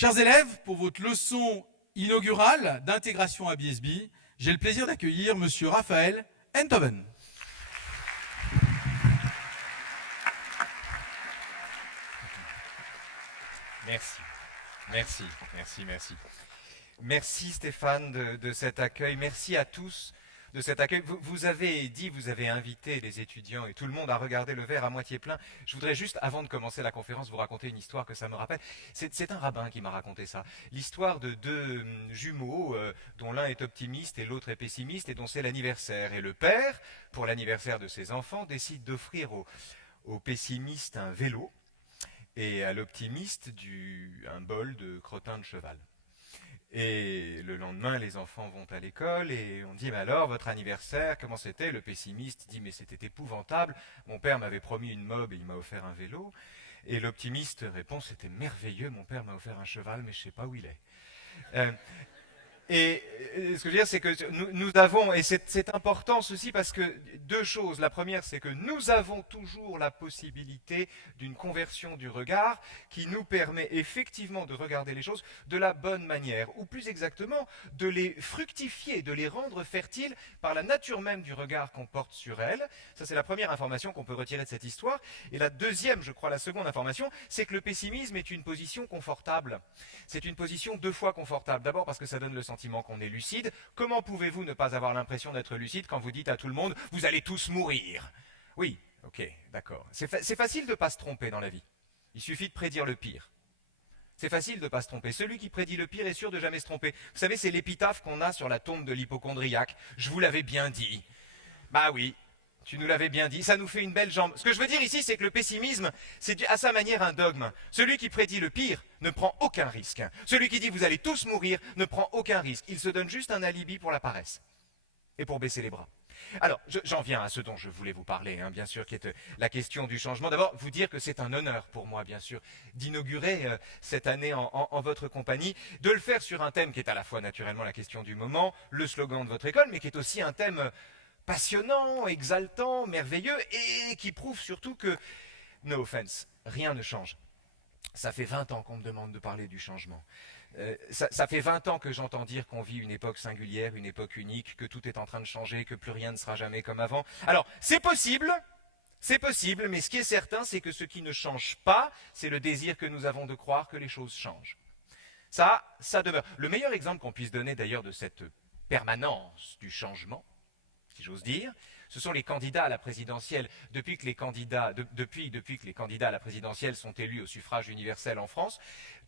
Chers élèves, pour votre leçon inaugurale d'intégration à BSB, j'ai le plaisir d'accueillir Monsieur Raphaël Enthoven. Merci. Merci Stéphane de cet accueil. Merci à tous de cet accueil. Vous avez dit, vous avez invité les étudiants et tout le monde à regarder le verre à moitié plein. Je voudrais juste, avant de commencer la conférence, vous raconter une histoire que ça me rappelle. C'est un rabbin qui m'a raconté ça. L'histoire de deux jumeaux, dont l'un est optimiste et l'autre est pessimiste, et dont c'est l'anniversaire. Et le père, pour l'anniversaire de ses enfants, décide d'offrir au pessimiste un vélo et à l'optimiste un bol de crottin de cheval. Et le lendemain, les enfants vont à l'école et on dit, mais alors, votre anniversaire, comment c'était? Le pessimiste dit, mais c'était épouvantable, mon père m'avait promis une mob et il m'a offert un vélo. Et l'optimiste répond, c'était merveilleux, mon père m'a offert un cheval, mais je ne sais pas où il est. Euh, et ce que je veux dire, c'est que nous avons, et c'est important ceci parce que deux choses. La première, c'est que nous avons toujours la possibilité d'une conversion du regard qui nous permet effectivement de regarder les choses de la bonne manière, ou plus exactement, de les fructifier, de les rendre fertiles par la nature même du regard qu'on porte sur elles. Ça, c'est la première information qu'on peut retirer de cette histoire. Et la deuxième, je crois, la seconde information, c'est que le pessimisme est une position confortable. C'est une position deux fois confortable. D'abord parce que ça donne le sentiment qu'on est lucide. Comment pouvez-vous ne pas avoir l'impression d'être lucide quand vous dites à tout le monde « vous allez tous mourir » ? Oui, ok, d'accord. C'est facile de ne pas se tromper dans la vie. Il suffit de prédire le pire. C'est facile de ne pas se tromper. Celui qui prédit le pire est sûr de jamais se tromper. Vous savez, c'est l'épitaphe qu'on a sur la tombe de l'hypocondriaque. Je vous l'avais bien dit. Bah oui, tu nous l'avais bien dit, ça nous fait une belle jambe. Ce que je veux dire ici, c'est que le pessimisme, c'est à sa manière un dogme. Celui qui prédit le pire ne prend aucun risque. Celui qui dit vous allez tous mourir ne prend aucun risque. Il se donne juste un alibi pour la paresse et pour baisser les bras. Alors, j'en viens à ce dont je voulais vous parler, bien sûr, qui est la question du changement. D'abord, vous dire que c'est un honneur pour moi, bien sûr, d'inaugurer cette année en votre compagnie, de le faire sur un thème qui est à la fois naturellement la question du moment, le slogan de votre école, mais qui est aussi un thème passionnant, exaltant, merveilleux, et qui prouve surtout que, no offense, rien ne change. Ça fait 20 ans qu'on me demande de parler du changement. Ça fait 20 ans que j'entends dire qu'on vit une époque singulière, une époque unique, que tout est en train de changer, que plus rien ne sera jamais comme avant. Alors, c'est possible, mais ce qui est certain, c'est que ce qui ne change pas, c'est le désir que nous avons de croire que les choses changent. Ça demeure. Le meilleur exemple qu'on puisse donner d'ailleurs de cette permanence du changement, si j'ose dire, ce sont les candidats à la présidentielle. Depuis que les candidats à la présidentielle sont élus au suffrage universel en France,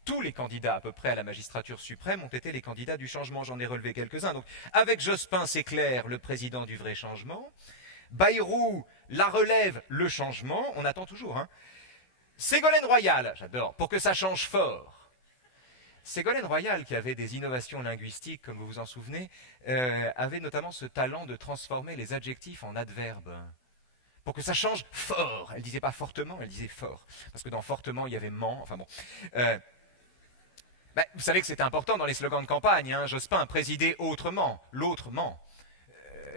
tous les candidats à peu près à la magistrature suprême ont été les candidats du changement. J'en ai relevé quelques-uns. Donc, avec Jospin, c'est clair, le président du vrai changement. Bayrou, la relève, le changement. On attend toujours. Ségolène Royal, j'adore, pour que ça change fort. Ségolène Royal, qui avait des innovations linguistiques, comme vous vous en souvenez, avait notamment ce talent de transformer les adjectifs en adverbes. Pour que ça change fort. Elle ne disait pas fortement, elle disait fort. Parce que dans fortement, il y avait ment. Enfin bon. Vous savez que c'était important dans les slogans de campagne. Jospin présidait autrement. L'autre ment.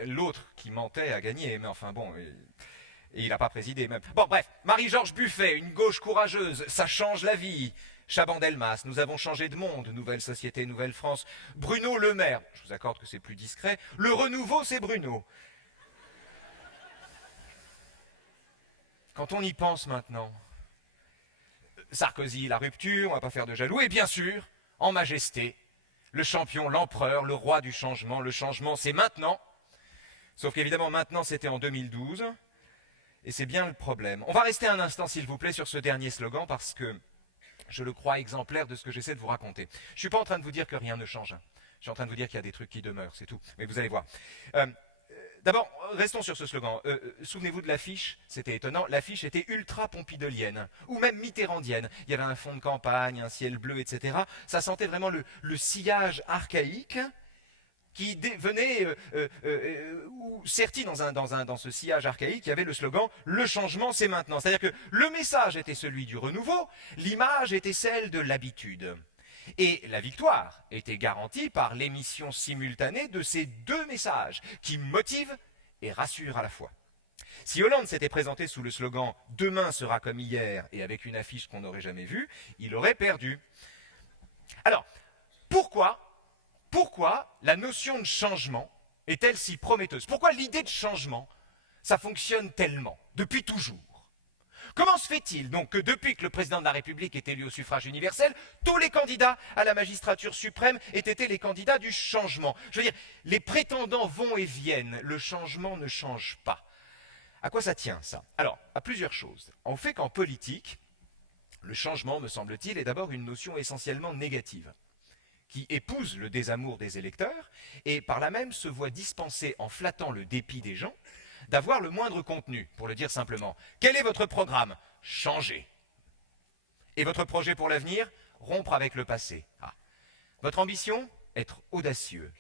L'autre qui mentait a gagné. Mais enfin bon. Et il n'a pas présidé même. Bon, bref. Marie-Georges Buffet, une gauche courageuse. Ça change la vie. Chaban-Delmas, nous avons changé de monde, nouvelle société, nouvelle France. Bruno Le Maire, je vous accorde que c'est plus discret. Le renouveau, c'est Bruno. Quand on y pense maintenant, Sarkozy, la rupture, on va pas faire de jaloux, et bien sûr, en majesté, le champion, l'empereur, le roi du changement. Le changement, c'est maintenant. Sauf qu'évidemment, maintenant, c'était en 2012. Et c'est bien le problème. On va rester un instant, s'il vous plaît, sur ce dernier slogan, parce que je le crois exemplaire de ce que j'essaie de vous raconter. Je ne suis pas en train de vous dire que rien ne change. Je suis en train de vous dire qu'il y a des trucs qui demeurent, c'est tout. Mais vous allez voir. D'abord, restons sur ce slogan. Souvenez-vous de l'affiche, c'était étonnant. L'affiche était ultra pompidolienne, ou même mitterrandienne. Il y avait un fond de campagne, un ciel bleu, etc. Ça sentait vraiment le sillage archaïque qui venait, ou serti dans ce sillage archaïque, il y avait le slogan « Le changement, c'est maintenant ». C'est-à-dire que le message était celui du renouveau, l'image était celle de l'habitude. Et la victoire était garantie par l'émission simultanée de ces deux messages qui motivent et rassurent à la fois. Si Hollande s'était présenté sous le slogan « Demain sera comme hier » et avec une affiche qu'on n'aurait jamais vue, il aurait perdu. Alors, pourquoi la notion de changement est-elle si prometteuse? Pourquoi l'idée de changement, ça fonctionne tellement, depuis toujours? Comment se fait-il donc que depuis que le président de la République est élu au suffrage universel, tous les candidats à la magistrature suprême aient été les candidats du changement? Je veux dire, les prétendants vont et viennent, le changement ne change pas. À quoi ça tient, ça? Alors, à plusieurs choses. Au fait qu'en politique, le changement, me semble-t-il, est d'abord une notion essentiellement négative, qui épouse le désamour des électeurs et par là même se voit dispenser, en flattant le dépit des gens, d'avoir le moindre contenu, pour le dire simplement. Quel est votre programme? Changer. Et votre projet pour l'avenir? Rompre avec le passé. Ah. Votre ambition? Être audacieux.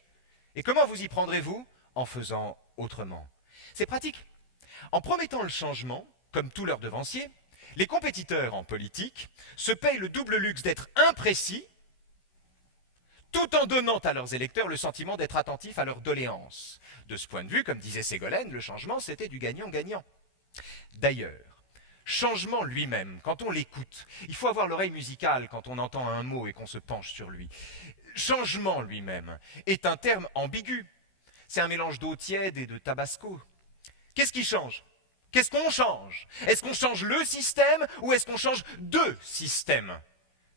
Et comment vous y prendrez-vous? En faisant autrement. C'est pratique. En promettant le changement, comme tous leurs devanciers, les compétiteurs en politique se payent le double luxe d'être imprécis, tout en donnant à leurs électeurs le sentiment d'être attentifs à leurs doléances. De ce point de vue, comme disait Ségolène, le changement, c'était du gagnant-gagnant. D'ailleurs, changement lui-même, quand on l'écoute, il faut avoir l'oreille musicale quand on entend un mot et qu'on se penche sur lui. Changement lui-même est un terme ambigu. C'est un mélange d'eau tiède et de tabasco. Qu'est-ce qui change? Qu'est-ce qu'on change? Est-ce qu'on change le système ou est-ce qu'on change deux systèmes?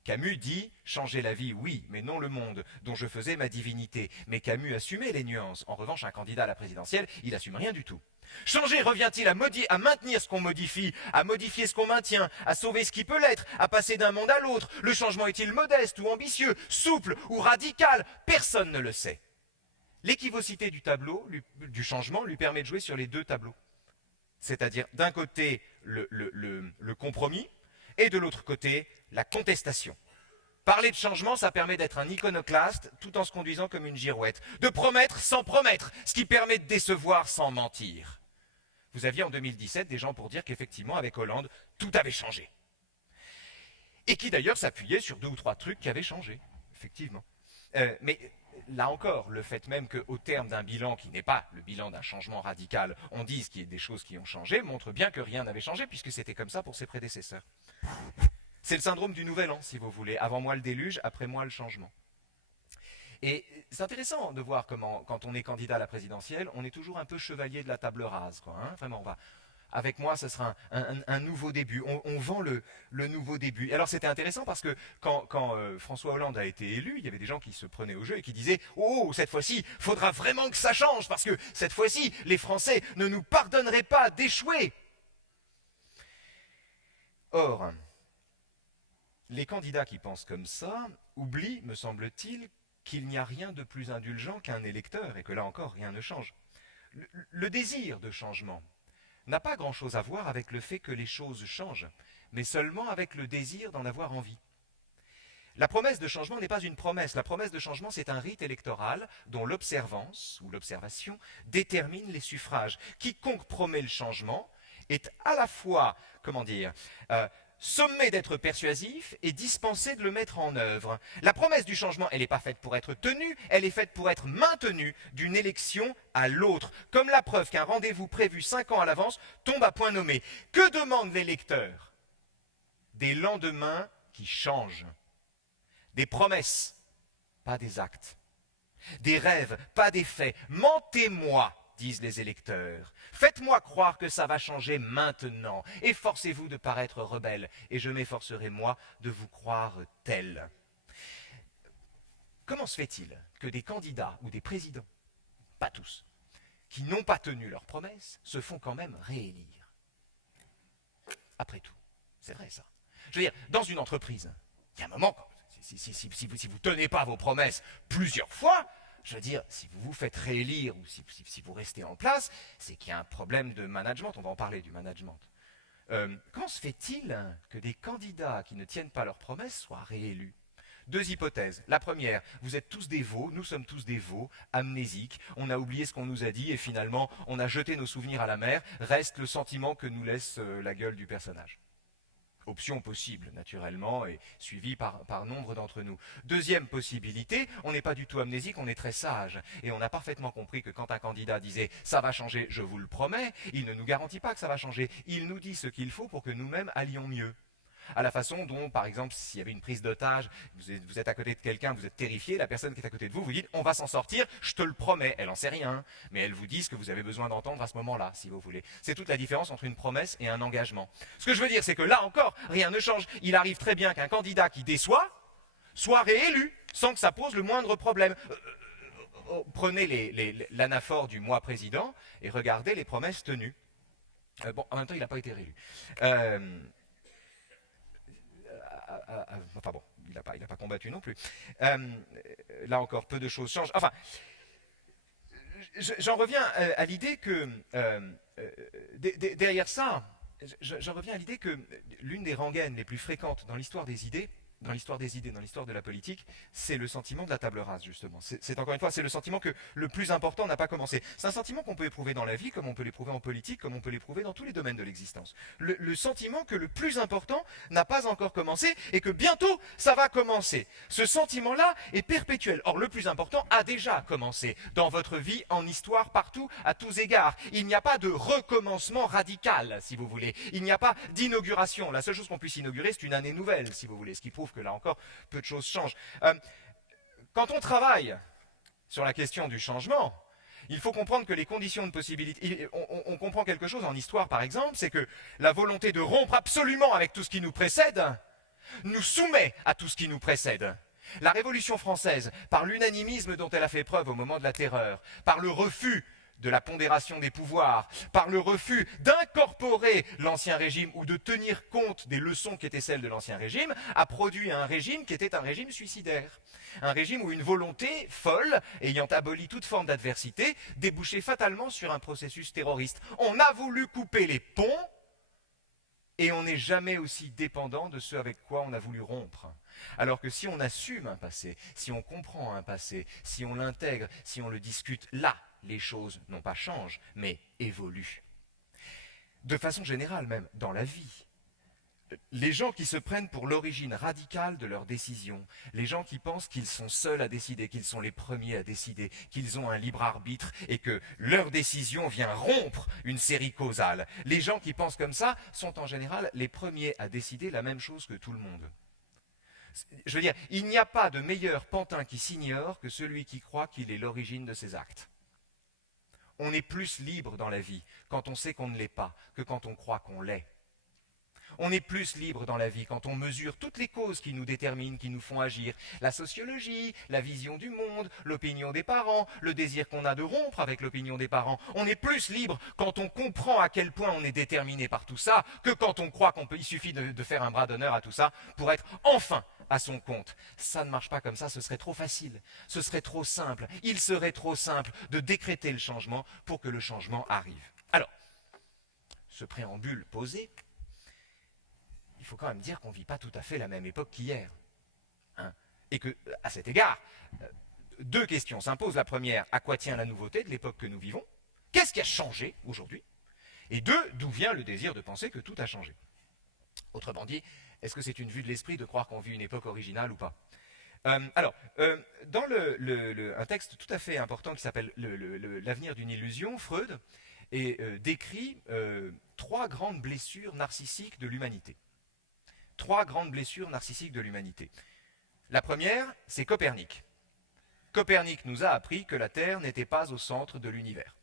Camus dit « Changer la vie, oui, mais non le monde, dont je faisais ma divinité ». Mais Camus assumait les nuances. En revanche, un candidat à la présidentielle, il n'assume rien du tout. Changer revient-il à maintenir ce qu'on modifie, à modifier ce qu'on maintient, à sauver ce qui peut l'être, à passer d'un monde à l'autre? Le changement est-il modeste ou ambitieux, souple ou radical? Personne ne le sait. L'équivocité du tableau, du changement, lui permet de jouer sur les deux tableaux. C'est-à-dire d'un côté le compromis et de l'autre côté la contestation. Parler de changement, ça permet d'être un iconoclaste tout en se conduisant comme une girouette. De promettre sans promettre, ce qui permet de décevoir sans mentir. Vous aviez en 2017 des gens pour dire qu'effectivement, avec Hollande, tout avait changé. Et qui d'ailleurs s'appuyaient sur 2 ou 3 trucs qui avaient changé, effectivement. Mais là encore, le fait même qu'au terme d'un bilan qui n'est pas le bilan d'un changement radical, on dise qu'il y a des choses qui ont changé, montre bien que rien n'avait changé, puisque c'était comme ça pour ses prédécesseurs. C'est le syndrome du nouvel an, si vous voulez. Avant moi le déluge, après moi le changement. Et c'est intéressant de voir comment, quand on est candidat à la présidentielle, on est toujours un peu chevalier de la table rase, quoi, hein. Vraiment, avec moi, ce sera un nouveau début. On vend le nouveau début. Alors c'était intéressant parce que quand François Hollande a été élu, il y avait des gens qui se prenaient au jeu et qui disaient « Oh, cette fois-ci, faudra vraiment que ça change parce que cette fois-ci, les Français ne nous pardonneraient pas d'échouer. » Or, les candidats qui pensent comme ça oublient, me semble-t-il, qu'il n'y a rien de plus indulgent qu'un électeur et que là encore, rien ne change. Le désir de changement n'a pas grand-chose à voir avec le fait que les choses changent, mais seulement avec le désir d'en avoir envie. La promesse de changement n'est pas une promesse. La promesse de changement, c'est un rite électoral dont l'observance ou l'observation détermine les suffrages. Quiconque promet le changement est à la fois, sommé d'être persuasif et dispensé de le mettre en œuvre. La promesse du changement, elle n'est pas faite pour être tenue, elle est faite pour être maintenue d'une élection à l'autre, comme la preuve qu'un rendez-vous prévu 5 ans à l'avance tombe à point nommé. Que demande l'électeur? Des lendemains qui changent, des promesses, pas des actes, des rêves, pas des faits. Mentez-moi, disent les électeurs. Faites-moi croire que ça va changer maintenant. Efforcez-vous de paraître rebelle, et je m'efforcerai, moi, de vous croire tel. Comment se fait-il que des candidats ou des présidents, pas tous, qui n'ont pas tenu leurs promesses, se font quand même réélire? Après tout, c'est vrai ça. Je veux dire, dans une entreprise, il y a un moment, si vous ne tenez pas vos promesses plusieurs fois, je veux dire, si vous vous faites réélire ou si vous restez en place, c'est qu'il y a un problème de management. On va en parler du management. Comment se fait-il que des candidats qui ne tiennent pas leurs promesses soient réélus? 2 hypothèses. La première, vous êtes tous des veaux, nous sommes tous des veaux, amnésiques. On a oublié ce qu'on nous a dit et finalement, on a jeté nos souvenirs à la mer. Reste le sentiment que nous laisse la gueule du personnage. Option possible, naturellement, et suivie par nombre d'entre nous. Deuxième possibilité, on n'est pas du tout amnésique, on est très sage. Et on a parfaitement compris que quand un candidat disait « ça va changer, je vous le promets », il ne nous garantit pas que ça va changer. Il nous dit ce qu'il faut pour que nous-mêmes allions mieux. à la façon dont, par exemple, s'il y avait une prise d'otage, vous êtes à côté de quelqu'un, vous êtes terrifié, la personne qui est à côté de vous vous dit « on va s'en sortir, je te le promets ». Elle n'en sait rien, mais elle vous dit ce que vous avez besoin d'entendre à ce moment-là, si vous voulez. C'est toute la différence entre une promesse et un engagement. Ce que je veux dire, c'est que là encore, rien ne change. Il arrive très bien qu'un candidat qui déçoit soit réélu, sans que ça pose le moindre problème. Prenez l'anaphore du moi président et regardez les promesses tenues. Bon, en même temps, il n'a pas été réélu. Enfin bon, il n'a pas combattu non plus. Là encore, peu de choses changent. Enfin, j'en reviens à l'idée que derrière ça, j'en reviens à l'idée que l'une des rengaines les plus fréquentes dans l'histoire des idées, dans l'histoire de la politique, c'est le sentiment de la table rase, justement. C'est encore une fois, c'est le sentiment que le plus important n'a pas commencé. C'est un sentiment qu'on peut éprouver dans la vie, comme on peut l'éprouver en politique, comme on peut l'éprouver dans tous les domaines de l'existence. Le sentiment que le plus important n'a pas encore commencé et que bientôt, ça va commencer. Ce sentiment-là est perpétuel. Or, le plus important a déjà commencé dans votre vie, en histoire, partout, à tous égards. Il n'y a pas de recommencement radical, si vous voulez. Il n'y a pas d'inauguration. La seule chose qu'on puisse inaugurer, c'est une année nouvelle, si vous voulez, ce qui prouve que là encore, peu de choses changent. Quand on travaille sur la question du changement, il faut comprendre que les conditions de possibilité... On comprend quelque chose en histoire, par exemple, c'est que la volonté de rompre absolument avec tout ce qui nous précède nous soumet à tout ce qui nous précède. La Révolution française, par l'unanimisme dont elle a fait preuve au moment de la Terreur, par le refus de la pondération des pouvoirs, par le refus d'incorporer l'ancien régime ou de tenir compte des leçons qui étaient celles de l'ancien régime, a produit un régime qui était un régime suicidaire. Un régime où une volonté folle, ayant aboli toute forme d'adversité, débouchait fatalement sur un processus terroriste. On a voulu couper les ponts et on n'est jamais aussi dépendant de ce avec quoi on a voulu rompre. Alors que si on assume un passé, si on comprend un passé, si on l'intègre, si on le discute, là, les choses non pas changent, mais évoluent. De façon générale même, dans la vie, les gens qui se prennent pour l'origine radicale de leurs décisions, les gens qui pensent qu'ils sont seuls à décider, qu'ils sont les premiers à décider, qu'ils ont un libre arbitre et que leur décision vient rompre une série causale, les gens qui pensent comme ça sont en général les premiers à décider la même chose que tout le monde. Je veux dire, il n'y a pas de meilleur pantin qui s'ignore que celui qui croit qu'il est l'origine de ses actes. On est plus libre dans la vie quand on sait qu'on ne l'est pas que quand on croit qu'on l'est. On est plus libre dans la vie quand on mesure toutes les causes qui nous déterminent, qui nous font agir. La sociologie, la vision du monde, l'opinion des parents, le désir qu'on a de rompre avec l'opinion des parents. On est plus libre quand on comprend à quel point on est déterminé par tout ça que quand on croit qu'il suffit de faire un bras d'honneur à tout ça pour être enfin à son compte. Ça ne marche pas comme ça, ce serait trop facile, ce serait trop simple. Il serait trop simple de décréter le changement pour que le changement arrive. Alors, ce préambule posé, il faut quand même dire qu'on ne vit pas tout à fait la même époque qu'hier. Hein, et que, à cet égard, deux questions s'imposent. La première, à quoi tient la nouveauté de l'époque que nous vivons? Qu'est-ce qui a changé aujourd'hui? Et deux, d'où vient le désir de penser que tout a changé? Autrement dit, est-ce que c'est une vue de l'esprit de croire qu'on vit une époque originale ou pas? Dans un texte tout à fait important qui s'appelle L'avenir d'une illusion, Freud décrit trois grandes blessures narcissiques de l'humanité. Trois grandes blessures narcissiques de l'humanité. La première, c'est Copernic. Copernic nous a appris que la Terre n'était pas au centre de l'univers.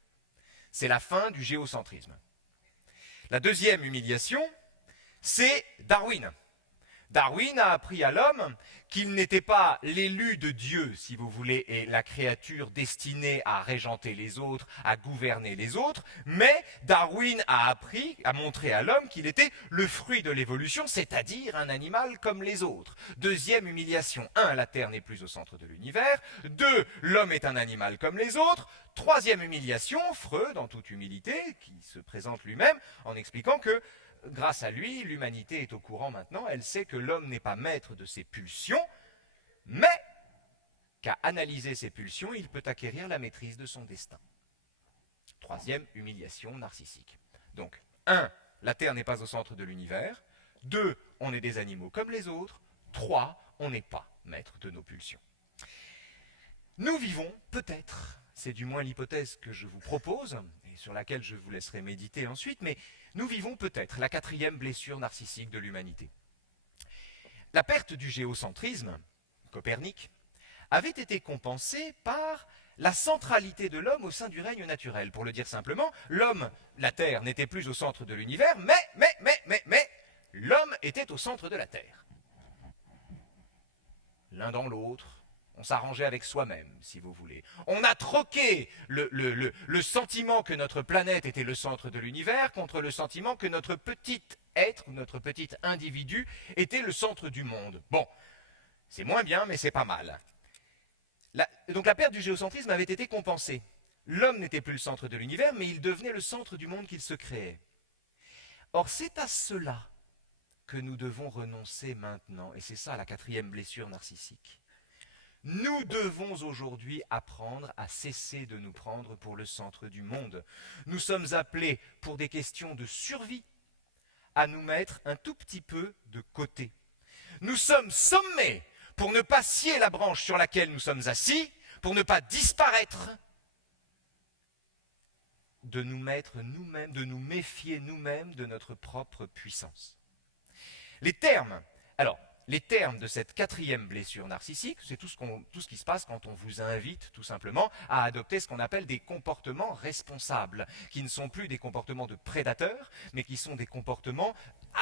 C'est la fin du géocentrisme. La deuxième humiliation, c'est Darwin. Darwin a appris à l'homme qu'il n'était pas l'élu de Dieu, si vous voulez, et la créature destinée à régenter les autres, à gouverner les autres, mais Darwin a montré à l'homme qu'il était le fruit de l'évolution, c'est-à-dire un animal comme les autres. Deuxième humiliation, 1, la Terre n'est plus au centre de l'univers, 2, l'homme est un animal comme les autres, troisième humiliation, Freud, en toute humilité, qui se présente lui-même en expliquant que grâce à lui, l'humanité est au courant maintenant, elle sait que l'homme n'est pas maître de ses pulsions, mais qu'à analyser ses pulsions, il peut acquérir la maîtrise de son destin. Troisième humiliation narcissique. Donc, 1, la Terre n'est pas au centre de l'univers, 2, on est des animaux comme les autres, 3, on n'est pas maître de nos pulsions. Nous vivons peut-être, c'est du moins l'hypothèse que je vous propose, et sur laquelle je vous laisserai méditer ensuite, mais nous vivons peut-être la quatrième blessure narcissique de l'humanité. La perte du géocentrisme, Copernic, avait été compensée par la centralité de l'homme au sein du règne naturel. Pour le dire simplement, l'homme, la Terre, n'était plus au centre de l'univers, mais, l'homme était au centre de la Terre. L'un dans l'autre, on s'arrangeait avec soi-même, si vous voulez. On a troqué le sentiment que notre planète était le centre de l'univers contre le sentiment que notre petit être, ou notre petit individu, était le centre du monde. Bon, c'est moins bien, mais c'est pas mal. Donc la perte du géocentrisme avait été compensée. L'homme n'était plus le centre de l'univers, mais il devenait le centre du monde qu'il se créait. Or, c'est à cela que nous devons renoncer maintenant, et c'est ça la 4e blessure narcissique. Nous devons aujourd'hui apprendre à cesser de nous prendre pour le centre du monde. Nous sommes appelés, pour des questions de survie, à nous mettre un tout petit peu de côté. Nous sommes sommés, pour ne pas scier la branche sur laquelle nous sommes assis, pour ne pas disparaître, de nous mettre nous-mêmes, de nous méfier nous-mêmes de notre propre puissance. Les termes de cette 4e blessure narcissique, c'est tout ce qui se passe quand on vous invite tout simplement à adopter ce qu'on appelle des comportements responsables, qui ne sont plus des comportements de prédateurs, mais qui sont des comportements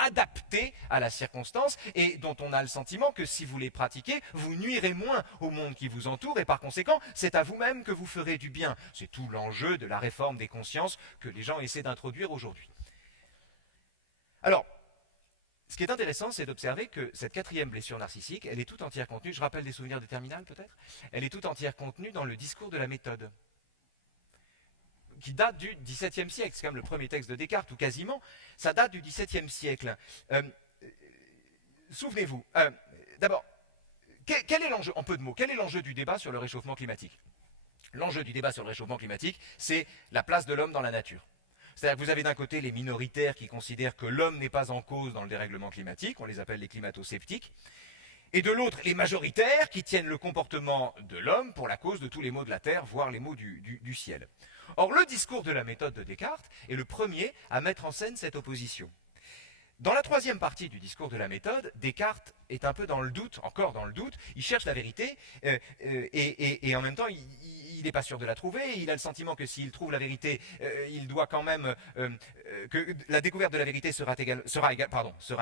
adaptés à la circonstance et dont on a le sentiment que si vous les pratiquez, vous nuirez moins au monde qui vous entoure et par conséquent, c'est à vous-même que vous ferez du bien. C'est tout l'enjeu de la réforme des consciences que les gens essaient d'introduire aujourd'hui. Alors, ce qui est intéressant, c'est d'observer que cette 4e blessure narcissique, elle est tout entière contenue, je rappelle des souvenirs de terminale peut-être, elle est tout entière contenue dans le discours de la méthode, qui date du XVIIe siècle, c'est quand même le premier texte de Descartes, ou quasiment, ça date du XVIIe siècle. Souvenez-vous, d'abord, quel est l'enjeu, en peu de mots, quel est l'enjeu du débat sur le réchauffement climatique? L'enjeu du débat sur le réchauffement climatique, c'est la place de l'homme dans la nature. C'est-à-dire que vous avez d'un côté les minoritaires qui considèrent que l'homme n'est pas en cause dans le dérèglement climatique, on les appelle les climato-sceptiques, et de l'autre les majoritaires qui tiennent le comportement de l'homme pour la cause de tous les maux de la terre, voire les maux du ciel. Or, le discours de la méthode de Descartes est le premier à mettre en scène cette opposition. Dans la 3e partie du discours de la méthode, Descartes est un peu dans le doute, encore dans le doute, il cherche la vérité et en même temps il n'est pas sûr de la trouver, il a le sentiment que s'il trouve la vérité, il doit quand même, que la découverte de la vérité sera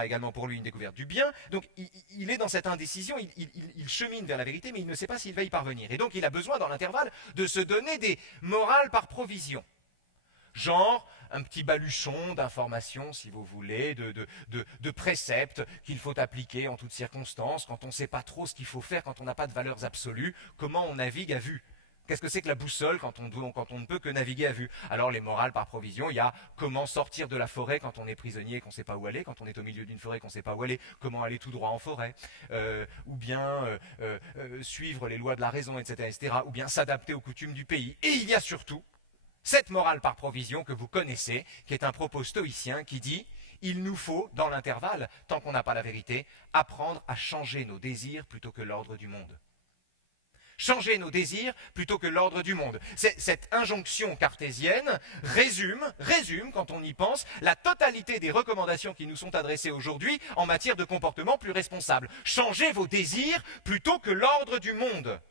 également pour lui une découverte du bien, donc il est dans cette indécision, il chemine vers la vérité mais il ne sait pas s'il va y parvenir, et donc il a besoin dans l'intervalle de se donner des morales par provision. Genre un petit baluchon d'informations, si vous voulez, de préceptes qu'il faut appliquer en toutes circonstances, quand on ne sait pas trop ce qu'il faut faire, quand on n'a pas de valeurs absolues, comment on navigue à vue. Qu'est-ce que c'est que la boussole quand on ne peut que naviguer à vue? Alors les morales par provision, il y a comment sortir de la forêt quand on est prisonnier et qu'on ne sait pas où aller, quand on est au milieu d'une forêt et qu'on ne sait pas où aller, comment aller tout droit en forêt, ou bien suivre les lois de la raison, etc., ou bien s'adapter aux coutumes du pays. Et il y a surtout cette morale par provision que vous connaissez, qui est un propos stoïcien qui dit « Il nous faut, dans l'intervalle, tant qu'on n'a pas la vérité, apprendre à changer nos désirs plutôt que l'ordre du monde. » Changer nos désirs plutôt que l'ordre du monde. Cette injonction cartésienne résume, quand on y pense, la totalité des recommandations qui nous sont adressées aujourd'hui en matière de comportement plus responsable. Changez vos désirs plutôt que l'ordre du monde.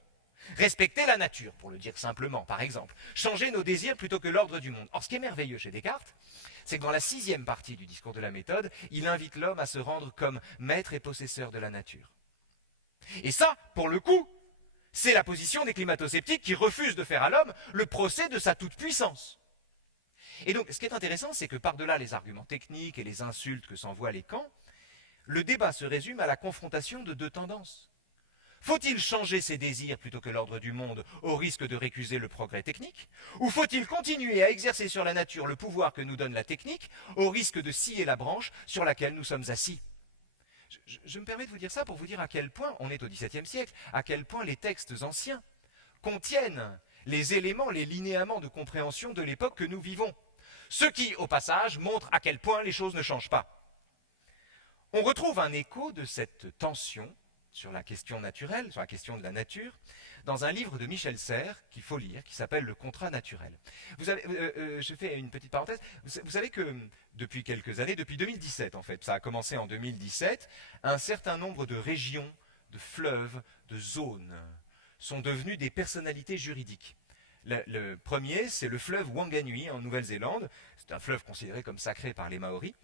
Respecter la nature, pour le dire simplement, par exemple. Changer nos désirs plutôt que l'ordre du monde. Or, ce qui est merveilleux chez Descartes, c'est que dans la 6e partie du discours de la méthode, il invite l'homme à se rendre comme maître et possesseur de la nature. Et ça, pour le coup, c'est la position des climato-sceptiques qui refusent de faire à l'homme le procès de sa toute-puissance. Et donc, ce qui est intéressant, c'est que par-delà les arguments techniques et les insultes que s'envoient les camps, le débat se résume à la confrontation de deux tendances. Faut-il changer ses désirs plutôt que l'ordre du monde au risque de récuser le progrès technique? Ou faut-il continuer à exercer sur la nature le pouvoir que nous donne la technique au risque de scier la branche sur laquelle nous sommes assis? Je me permets de vous dire ça pour vous dire à quel point, on est au XVIIe siècle, à quel point les textes anciens contiennent les éléments, les linéaments de compréhension de l'époque que nous vivons. Ce qui, au passage, montre à quel point les choses ne changent pas. On retrouve un écho de cette tension sur la question naturelle, sur la question de la nature, dans un livre de Michel Serres qu'il faut lire, qui s'appelle Le contrat naturel. Vous avez, je fais une petite parenthèse. Vous savez que depuis quelques années, depuis 2017 en fait, ça a commencé en 2017, un certain nombre de régions, de fleuves, de zones sont devenues des personnalités juridiques. Le premier, c'est le fleuve Wanganui en Nouvelle-Zélande. C'est un fleuve considéré comme sacré par les Maoris.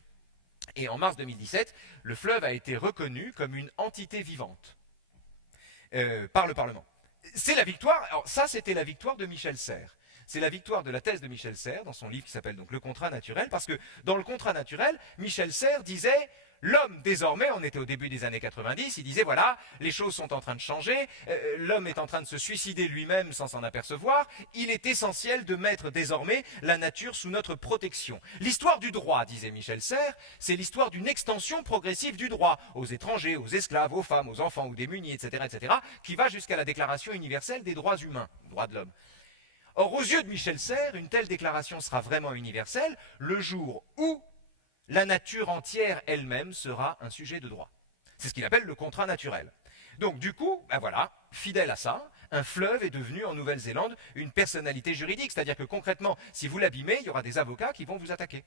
Et en mars 2017, le fleuve a été reconnu comme une entité vivante par le Parlement. C'est la victoire, alors ça c'était la victoire de Michel Serres. C'est la victoire de la thèse de Michel Serres dans son livre qui s'appelle donc Le contrat naturel, parce que dans le contrat naturel, Michel Serres disait l'homme désormais, on était au début des années 90, il disait voilà, les choses sont en train de changer, l'homme est en train de se suicider lui-même sans s'en apercevoir, il est essentiel de mettre désormais la nature sous notre protection. L'histoire du droit, disait Michel Serres, c'est l'histoire d'une extension progressive du droit aux étrangers, aux esclaves, aux femmes, aux enfants, aux démunis, etc., qui va jusqu'à la Déclaration universelle des droits humains, droits de l'homme. Or, aux yeux de Michel Serres, une telle déclaration sera vraiment universelle le jour où la nature entière elle-même sera un sujet de droit. C'est ce qu'il appelle le contrat naturel. Donc du coup, ben voilà, fidèle à ça, un fleuve est devenu en Nouvelle-Zélande une personnalité juridique, c'est-à-dire que concrètement, si vous l'abîmez, il y aura des avocats qui vont vous attaquer.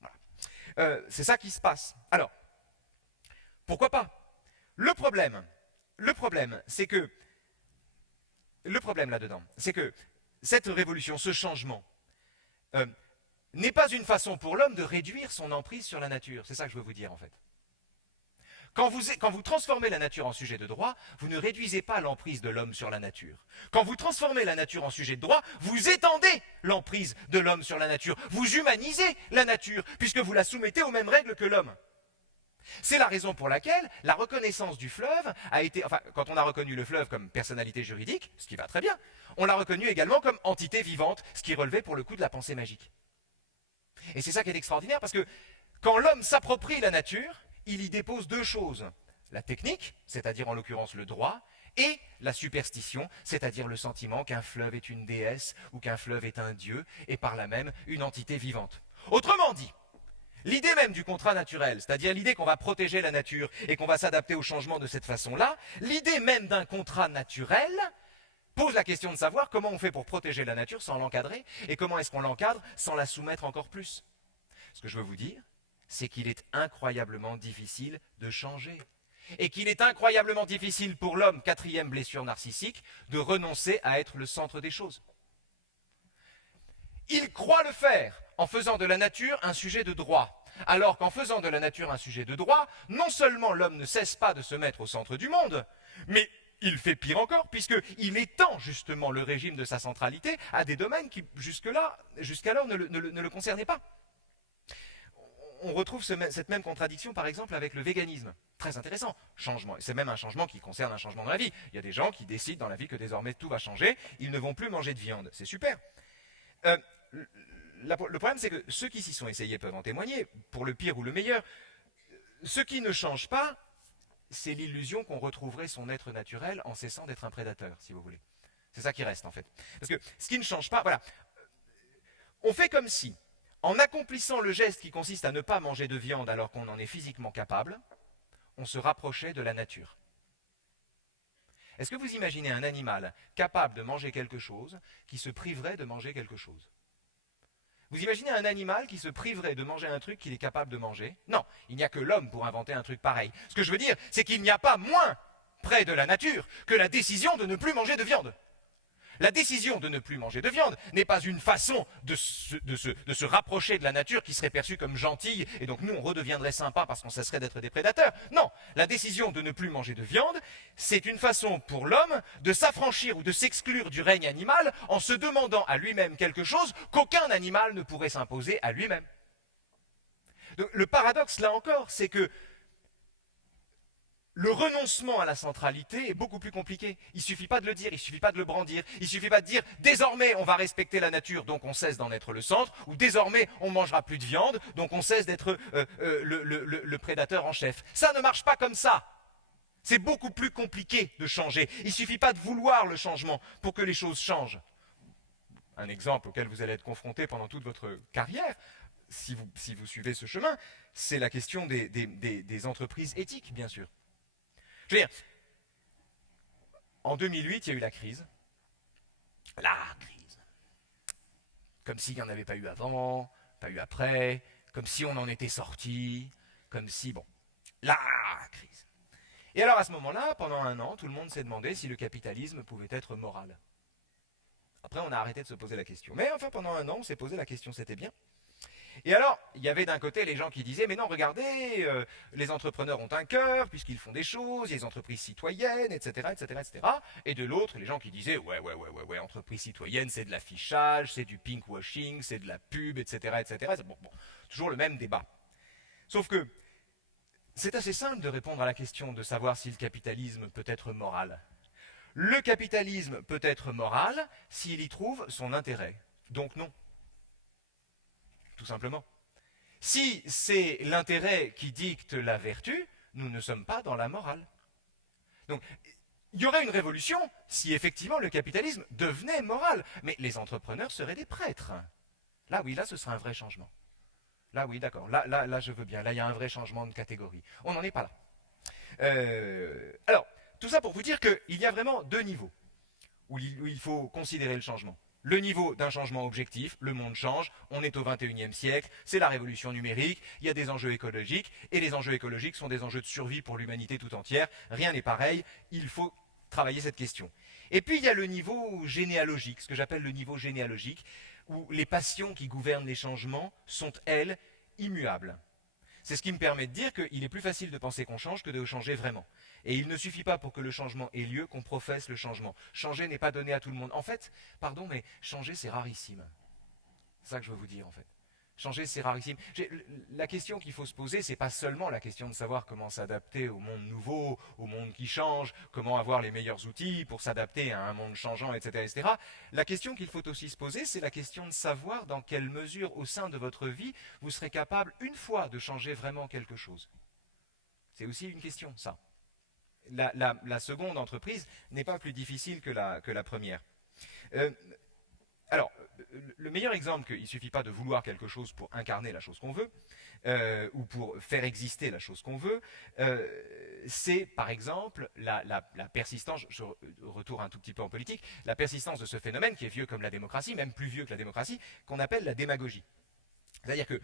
Voilà. C'est ça qui se passe. Alors, pourquoi pas? Le problème là-dedans, c'est que cette révolution, ce changement, n'est pas une façon pour l'homme de réduire son emprise sur la nature. C'est ça que je veux vous dire en fait. Quand vous transformez la nature en sujet de droit, vous ne réduisez pas l'emprise de l'homme sur la nature. Quand vous transformez la nature en sujet de droit, vous étendez l'emprise de l'homme sur la nature. Vous humanisez la nature, puisque vous la soumettez aux mêmes règles que l'homme. C'est la raison pour laquelle la reconnaissance du fleuve a été, enfin, quand on a reconnu le fleuve comme personnalité juridique, ce qui va très bien, on l'a reconnu également comme entité vivante, ce qui relevait pour le coup de la pensée magique. Et c'est ça qui est extraordinaire, parce que quand l'homme s'approprie la nature, il y dépose deux choses. La technique, c'est-à-dire en l'occurrence le droit, et la superstition, c'est-à-dire le sentiment qu'un fleuve est une déesse ou qu'un fleuve est un dieu, et par là même une entité vivante. Autrement dit, l'idée même du contrat naturel, c'est-à-dire l'idée qu'on va protéger la nature et qu'on va s'adapter au changement de cette façon-là, l'idée même d'un contrat naturel pose la question de savoir comment on fait pour protéger la nature sans l'encadrer, et comment est-ce qu'on l'encadre sans la soumettre encore plus. Ce que je veux vous dire, c'est qu'il est incroyablement difficile de changer. Et qu'il est incroyablement difficile pour l'homme, quatrième blessure narcissique, de renoncer à être le centre des choses. Il croit le faire en faisant de la nature un sujet de droit. Alors qu'en faisant de la nature un sujet de droit, non seulement l'homme ne cesse pas de se mettre au centre du monde, mais il fait pire encore, puisqu'il étend justement le régime de sa centralité à des domaines qui jusqu'alors ne le concernaient pas. On retrouve cette même contradiction par exemple avec le véganisme. Très intéressant. Changement. C'est même un changement qui concerne un changement dans la vie. Il y a des gens qui décident dans la vie que désormais tout va changer, ils ne vont plus manger de viande. C'est super. Le problème c'est que ceux qui s'y sont essayés peuvent en témoigner, pour le pire ou le meilleur. Ce qui ne change pas, c'est l'illusion qu'on retrouverait son être naturel en cessant d'être un prédateur, si vous voulez. C'est ça qui reste en fait. Parce que ce qui ne change pas, voilà. On fait comme si, en accomplissant le geste qui consiste à ne pas manger de viande alors qu'on en est physiquement capable, on se rapprochait de la nature. Est-ce que vous imaginez un animal capable de manger quelque chose qui se priverait de manger quelque chose? Vous imaginez un animal qui se priverait de manger un truc qu'il est capable de manger? Non, il n'y a que l'homme pour inventer un truc pareil. Ce que je veux dire, c'est qu'il n'y a pas moins près de la nature que la décision de ne plus manger de viande. La décision de ne plus manger de viande n'est pas une façon de se rapprocher de la nature qui serait perçue comme gentille, et donc nous on redeviendrait sympa parce qu'on cesserait d'être des prédateurs. Non, la décision de ne plus manger de viande, c'est une façon pour l'homme de s'affranchir ou de s'exclure du règne animal en se demandant à lui-même quelque chose qu'aucun animal ne pourrait s'imposer à lui-même. Donc, le paradoxe là encore, c'est que le renoncement à la centralité est beaucoup plus compliqué. Il ne suffit pas de le dire, il ne suffit pas de le brandir, il ne suffit pas de dire « désormais on va respecter la nature, donc on cesse d'en être le centre » ou « désormais on ne mangera plus de viande, donc on cesse d'être le prédateur en chef ». Ça ne marche pas comme ça. C'est beaucoup plus compliqué de changer. Il ne suffit pas de vouloir le changement pour que les choses changent. Un exemple auquel vous allez être confronté pendant toute votre carrière, si vous suivez ce chemin, c'est la question des entreprises éthiques, bien sûr. Je veux dire, En 2008, il y a eu la crise. La crise. Comme s'il n'y en avait pas eu avant, pas eu après, comme si on en était sorti, comme si, bon, la crise. Et alors à ce moment-là, pendant un an, tout le monde s'est demandé si le capitalisme pouvait être moral. Après, on a arrêté de se poser la question. Mais enfin, pendant un an, on s'est posé la question, c'était bien. Et alors, il y avait d'un côté les gens qui disaient, mais non, regardez, les entrepreneurs ont un cœur, puisqu'ils font des choses, il y a des entreprises citoyennes, etc., etc., etc. Et de l'autre, les gens qui disaient, ouais, entreprise citoyenne, c'est de l'affichage, c'est du pinkwashing, c'est de la pub, etc., etc. Bon, toujours le même débat. Sauf que, c'est assez simple de répondre à la question de savoir si le capitalisme peut être moral. Le capitalisme peut être moral s'il y trouve son intérêt. Donc non. Tout simplement. Si c'est l'intérêt qui dicte la vertu, nous ne sommes pas dans la morale. Donc, il y aurait une révolution si effectivement le capitalisme devenait moral, mais les entrepreneurs seraient des prêtres. Là, oui, là, ce serait un vrai changement. Là, oui, d'accord. Là, je veux bien. Là, il y a un vrai changement de catégorie. On n'en est pas là. Alors, tout ça pour vous dire qu'il y a vraiment deux niveaux où il faut considérer le changement. Le niveau d'un changement objectif, le monde change, on est au 21e siècle, c'est la révolution numérique, il y a des enjeux écologiques, et les enjeux écologiques sont des enjeux de survie pour l'humanité tout entière, rien n'est pareil, il faut travailler cette question. Et puis il y a le niveau généalogique, ce que j'appelle le niveau généalogique, où les passions qui gouvernent les changements sont, elles, immuables. C'est ce qui me permet de dire qu'il est plus facile de penser qu'on change que de changer vraiment. Et il ne suffit pas pour que le changement ait lieu qu'on professe le changement. Changer n'est pas donné à tout le monde. En fait, pardon, mais changer c'est rarissime. C'est ça que je veux vous dire en fait. Changer c'est rarissime. La question qu'il faut se poser, c'est pas seulement la question de savoir comment s'adapter au monde nouveau, au monde qui change, comment avoir les meilleurs outils pour s'adapter à un monde changeant, etc., etc. La question qu'il faut aussi se poser, c'est la question de savoir dans quelle mesure au sein de votre vie, vous serez capable une fois de changer vraiment quelque chose. C'est aussi une question, ça. La seconde entreprise n'est pas plus difficile que la première. Alors, le meilleur exemple qu'il ne suffit pas de vouloir quelque chose pour incarner la chose qu'on veut, ou pour faire exister la chose qu'on veut, c'est par exemple la persistance, je retourne un tout petit peu en politique, la persistance de ce phénomène qui est vieux comme la démocratie, même plus vieux que la démocratie, qu'on appelle la démagogie. C'est-à-dire que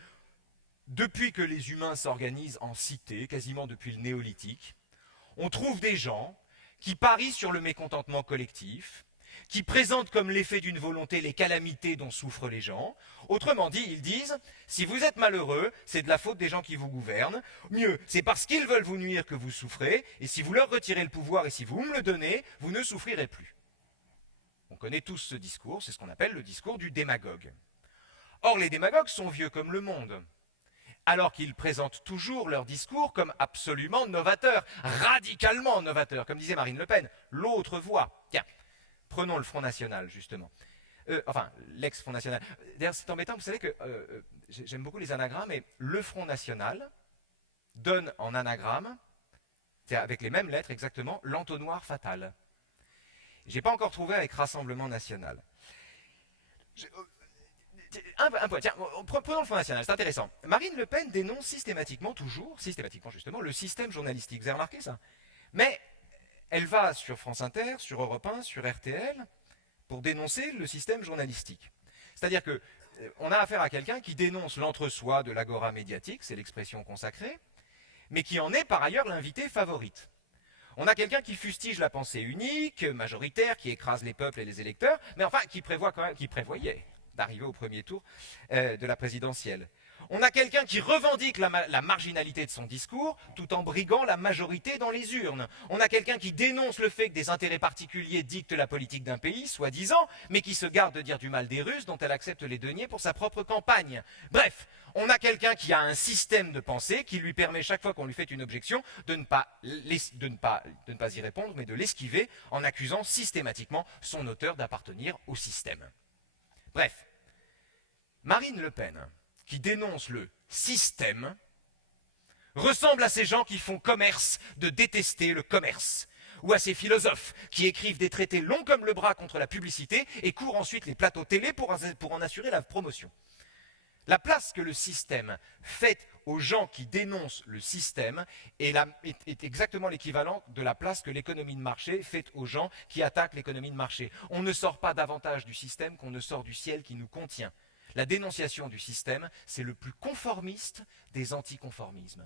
depuis que les humains s'organisent en cité, quasiment depuis le néolithique, on trouve des gens qui parient sur le mécontentement collectif, qui présentent comme l'effet d'une volonté les calamités dont souffrent les gens. Autrement dit, ils disent, si vous êtes malheureux, c'est de la faute des gens qui vous gouvernent. Mieux, c'est parce qu'ils veulent vous nuire que vous souffrez, et si vous leur retirez le pouvoir et si vous me le donnez, vous ne souffrirez plus. On connaît tous ce discours, c'est ce qu'on appelle le discours du démagogue. Or, les démagogues sont vieux comme le monde, alors qu'ils présentent toujours leur discours comme absolument novateur, radicalement novateur, comme disait Marine Le Pen, l'autre voie. Tiens, prenons le Front National, justement. Enfin, l'ex-Front National. D'ailleurs, c'est embêtant, vous savez que j'aime beaucoup les anagrammes, et le Front National donne en anagramme, avec les mêmes lettres exactement, l'entonnoir fatal. Je n'ai pas encore trouvé avec Rassemblement National. Un point, tiens, prenons le Front National, c'est intéressant. Marine Le Pen dénonce systématiquement justement, le système journalistique. Vous avez remarqué ça? Mais elle va sur France Inter, sur Europe 1, sur RTL, pour dénoncer le système journalistique. C'est-à-dire qu'on a affaire à quelqu'un qui dénonce l'entre-soi de l'agora médiatique, c'est l'expression consacrée, mais qui en est par ailleurs l'invité favorite. On a quelqu'un qui fustige la pensée unique, majoritaire, qui écrase les peuples et les électeurs, mais enfin qui prévoyait d'arriver au premier tour de la présidentielle. On a quelqu'un qui revendique la marginalité de son discours tout en briguant la majorité dans les urnes. On a quelqu'un qui dénonce le fait que des intérêts particuliers dictent la politique d'un pays, soi-disant, mais qui se garde de dire du mal des Russes dont elle accepte les deniers pour sa propre campagne. Bref, on a quelqu'un qui a un système de pensée qui lui permet chaque fois qu'on lui fait une objection de ne pas y répondre, mais de l'esquiver en accusant systématiquement son auteur d'appartenir au système. Bref, Marine Le Pen, qui dénonce le système, ressemble à ces gens qui font commerce de détester le commerce, ou à ces philosophes qui écrivent des traités longs comme le bras contre la publicité et courent ensuite les plateaux télé pour en assurer la promotion. La place que le système fait aux gens qui dénoncent le système est exactement l'équivalent de la place que l'économie de marché fait aux gens qui attaquent l'économie de marché. On ne sort pas davantage du système qu'on ne sort du ciel qui nous contient. La dénonciation du système, c'est le plus conformiste des anticonformismes.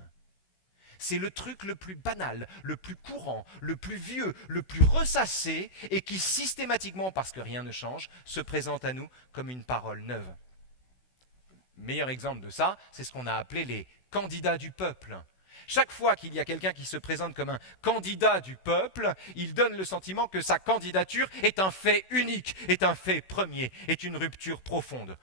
C'est le truc le plus banal, le plus courant, le plus vieux, le plus ressassé, et qui systématiquement, parce que rien ne change, se présente à nous comme une parole neuve. Meilleur exemple de ça, c'est ce qu'on a appelé les candidats du peuple. Chaque fois qu'il y a quelqu'un qui se présente comme un candidat du peuple, il donne le sentiment que sa candidature est un fait unique, est un fait premier, est une rupture profonde.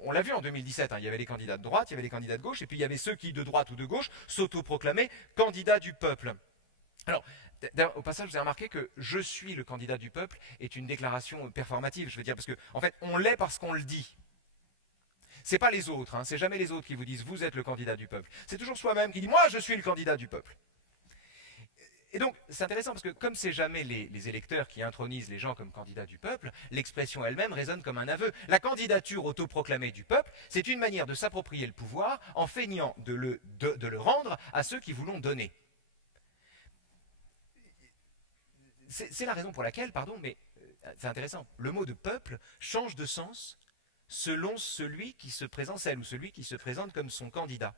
On l'a vu en 2017, il y avait les candidats de droite, il y avait les candidats de gauche, et puis il y avait ceux qui, de droite ou de gauche, s'autoproclamaient candidats du peuple. Alors, au passage, vous avez remarqué que « je suis le candidat du peuple » est une déclaration performative, je veux dire, parce qu'en fait, on l'est parce qu'on le dit. C'est pas les autres, c'est jamais les autres qui vous disent « vous êtes le candidat du peuple ». C'est toujours soi-même qui dit « moi, je suis le candidat du peuple ». Et donc, c'est intéressant parce que comme c'est jamais les électeurs qui intronisent les gens comme candidats du peuple, l'expression elle-même résonne comme un aveu. La candidature autoproclamée du peuple, c'est une manière de s'approprier le pouvoir en feignant de le rendre à ceux qui vous l'ont donné. C'est la raison pour laquelle, mais c'est intéressant, le mot de peuple change de sens selon celui qui se présente, celle ou celui qui se présente comme son candidat.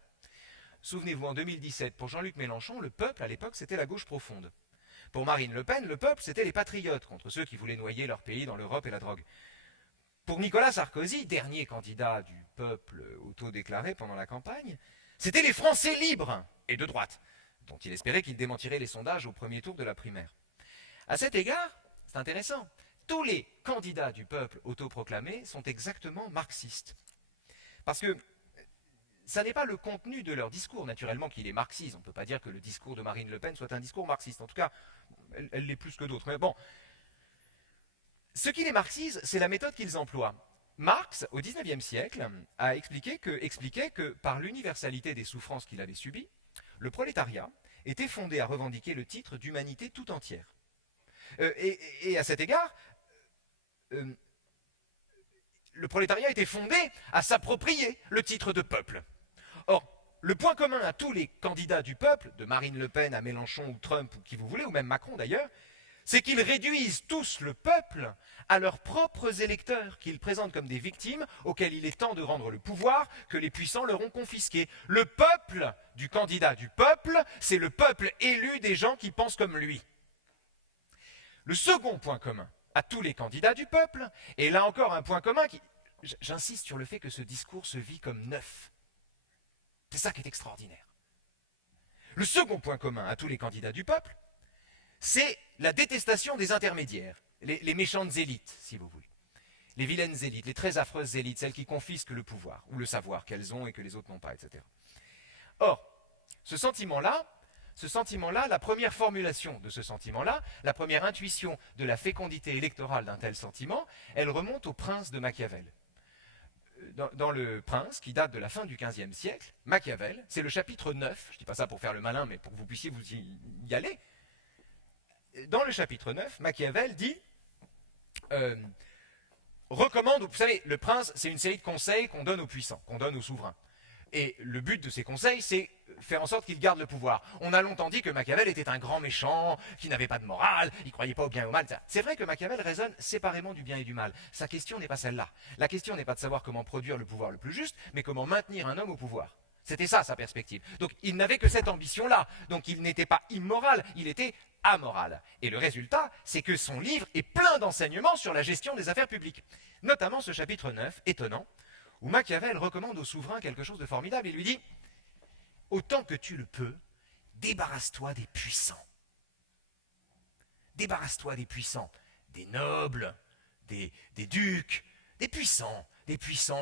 Souvenez-vous, en 2017, pour Jean-Luc Mélenchon, le peuple, à l'époque, c'était la gauche profonde. Pour Marine Le Pen, le peuple, c'était les patriotes, contre ceux qui voulaient noyer leur pays dans l'Europe et la drogue. Pour Nicolas Sarkozy, dernier candidat du peuple autodéclaré pendant la campagne, c'était les Français libres et de droite, dont il espérait qu'ils démentiraient les sondages au premier tour de la primaire. À cet égard, c'est intéressant, tous les candidats du peuple autoproclamés sont exactement marxistes. Parce que ça n'est pas le contenu de leur discours, naturellement, qu'il est marxiste. On ne peut pas dire que le discours de Marine Le Pen soit un discours marxiste. En tout cas, elle l'est plus que d'autres. Mais bon, ce qui les marxise, c'est la méthode qu'ils emploient. Marx, au XIXe siècle, a expliqué que par l'universalité des souffrances qu'il avait subies, le prolétariat était fondé à revendiquer le titre d'humanité tout entière. Et à cet égard, le prolétariat était fondé à s'approprier le titre de peuple. Or, le point commun à tous les candidats du peuple, de Marine Le Pen à Mélenchon ou Trump ou qui vous voulez, ou même Macron d'ailleurs, c'est qu'ils réduisent tous le peuple à leurs propres électeurs, qu'ils présentent comme des victimes auxquelles il est temps de rendre le pouvoir que les puissants leur ont confisqué. Le peuple du candidat du peuple, c'est le peuple élu des gens qui pensent comme lui. Le second point commun à tous les candidats du peuple, et là encore un point commun qui... J'insiste sur le fait que ce discours se vit comme neuf. C'est ça qui est extraordinaire. Le second point commun à tous les candidats du peuple, c'est la détestation des intermédiaires, les méchantes élites, si vous voulez. Les vilaines élites, les très affreuses élites, celles qui confisquent le pouvoir, ou le savoir qu'elles ont et que les autres n'ont pas, etc. Or, ce sentiment-là, la première formulation de ce sentiment-là, la première intuition de la fécondité électorale d'un tel sentiment, elle remonte au Prince de Machiavel. Dans le Prince, qui date de la fin du XVe siècle, Machiavel, c'est le chapitre 9, je ne dis pas ça pour faire le malin, mais pour que vous puissiez vous y aller. Dans le chapitre 9, Machiavel dit, recommande, vous savez, le Prince, c'est une série de conseils qu'on donne aux puissants, qu'on donne aux souverains. Et le but de ces conseils, c'est faire en sorte qu'ils gardent le pouvoir. On a longtemps dit que Machiavel était un grand méchant, qui n'avait pas de morale, il ne croyait pas au bien et au mal. C'est vrai que Machiavel raisonne séparément du bien et du mal. Sa question n'est pas celle-là. La question n'est pas de savoir comment produire le pouvoir le plus juste, mais comment maintenir un homme au pouvoir. C'était ça sa perspective. Donc il n'avait que cette ambition-là. Donc il n'était pas immoral, il était amoral. Et le résultat, c'est que son livre est plein d'enseignements sur la gestion des affaires publiques. Notamment ce chapitre 9, étonnant, où Machiavel recommande au souverain quelque chose de formidable. Il lui dit « Autant que tu le peux, débarrasse-toi des puissants. Débarrasse-toi des puissants, des nobles, des ducs, des puissants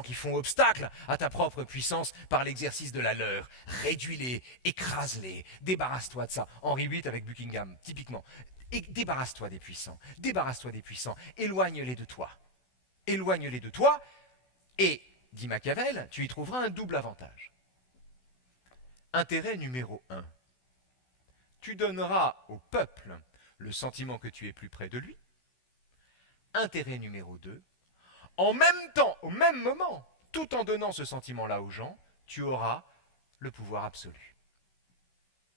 qui font obstacle à ta propre puissance par l'exercice de la leur. Réduis-les, écrase-les, débarrasse-toi de ça. » Henri VIII avec Buckingham, typiquement. Et débarrasse-toi des puissants, éloigne-les de toi. Éloigne-les de toi, et, dit Machiavel, tu y trouveras un double avantage. Intérêt numéro 1. Tu donneras au peuple le sentiment que tu es plus près de lui. Intérêt numéro 2. En même temps, au même moment, tout en donnant ce sentiment-là aux gens, tu auras le pouvoir absolu.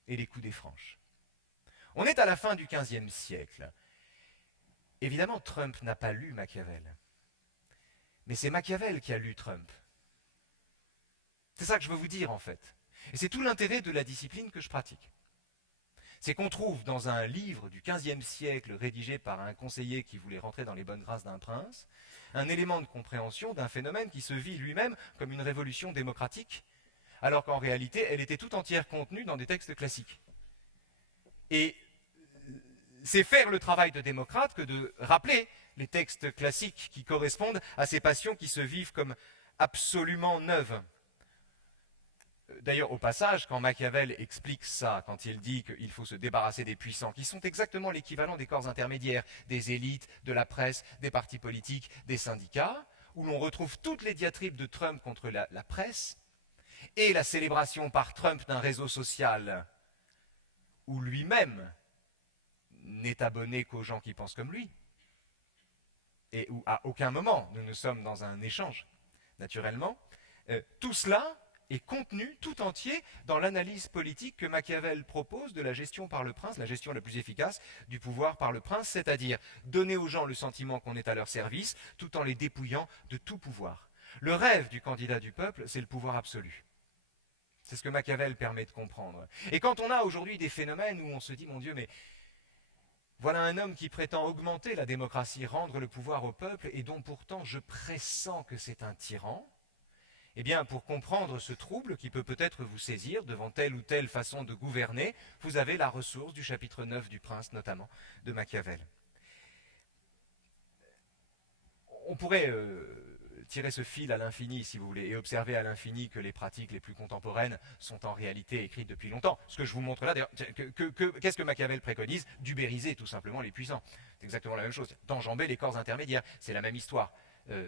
Et les coups des franches. On est à la fin du XVe siècle. Évidemment, Trump n'a pas lu Machiavel. Mais c'est Machiavel qui a lu Trump. C'est ça que je veux vous dire, en fait. Et c'est tout l'intérêt de la discipline que je pratique. C'est qu'on trouve dans un livre du XVe siècle rédigé par un conseiller qui voulait rentrer dans les bonnes grâces d'un prince, un élément de compréhension d'un phénomène qui se vit lui-même comme une révolution démocratique, alors qu'en réalité, elle était tout entière contenue dans des textes classiques. Et c'est faire le travail de démocrate que de rappeler les textes classiques qui correspondent à ces passions qui se vivent comme absolument neuves. D'ailleurs, au passage, quand Machiavel explique ça, quand il dit qu'il faut se débarrasser des puissants, qui sont exactement l'équivalent des corps intermédiaires, des élites, de la presse, des partis politiques, des syndicats, où l'on retrouve toutes les diatribes de Trump contre la presse, et la célébration par Trump d'un réseau social où lui-même n'est abonné qu'aux gens qui pensent comme lui, et où à aucun moment nous ne sommes dans un échange, naturellement, tout cela est contenu tout entier dans l'analyse politique que Machiavel propose de la gestion par le prince, la gestion la plus efficace du pouvoir par le prince, c'est-à-dire donner aux gens le sentiment qu'on est à leur service, tout en les dépouillant de tout pouvoir. Le rêve du candidat du peuple, c'est le pouvoir absolu. C'est ce que Machiavel permet de comprendre. Et quand on a aujourd'hui des phénomènes où on se dit, mon Dieu, mais voilà un homme qui prétend augmenter la démocratie, rendre le pouvoir au peuple, et dont pourtant je pressens que c'est un tyran, eh bien, pour comprendre ce trouble qui peut peut-être vous saisir devant telle ou telle façon de gouverner, vous avez la ressource du chapitre 9 du Prince, notamment, de Machiavel. On pourrait tirer ce fil à l'infini, si vous voulez, et observer à l'infini que les pratiques les plus contemporaines sont en réalité écrites depuis longtemps. Ce que je vous montre là, d'ailleurs, qu'est-ce que Machiavel préconise? D'ubériser tout simplement les puissants. C'est exactement la même chose. D'enjamber les corps intermédiaires. C'est la même histoire.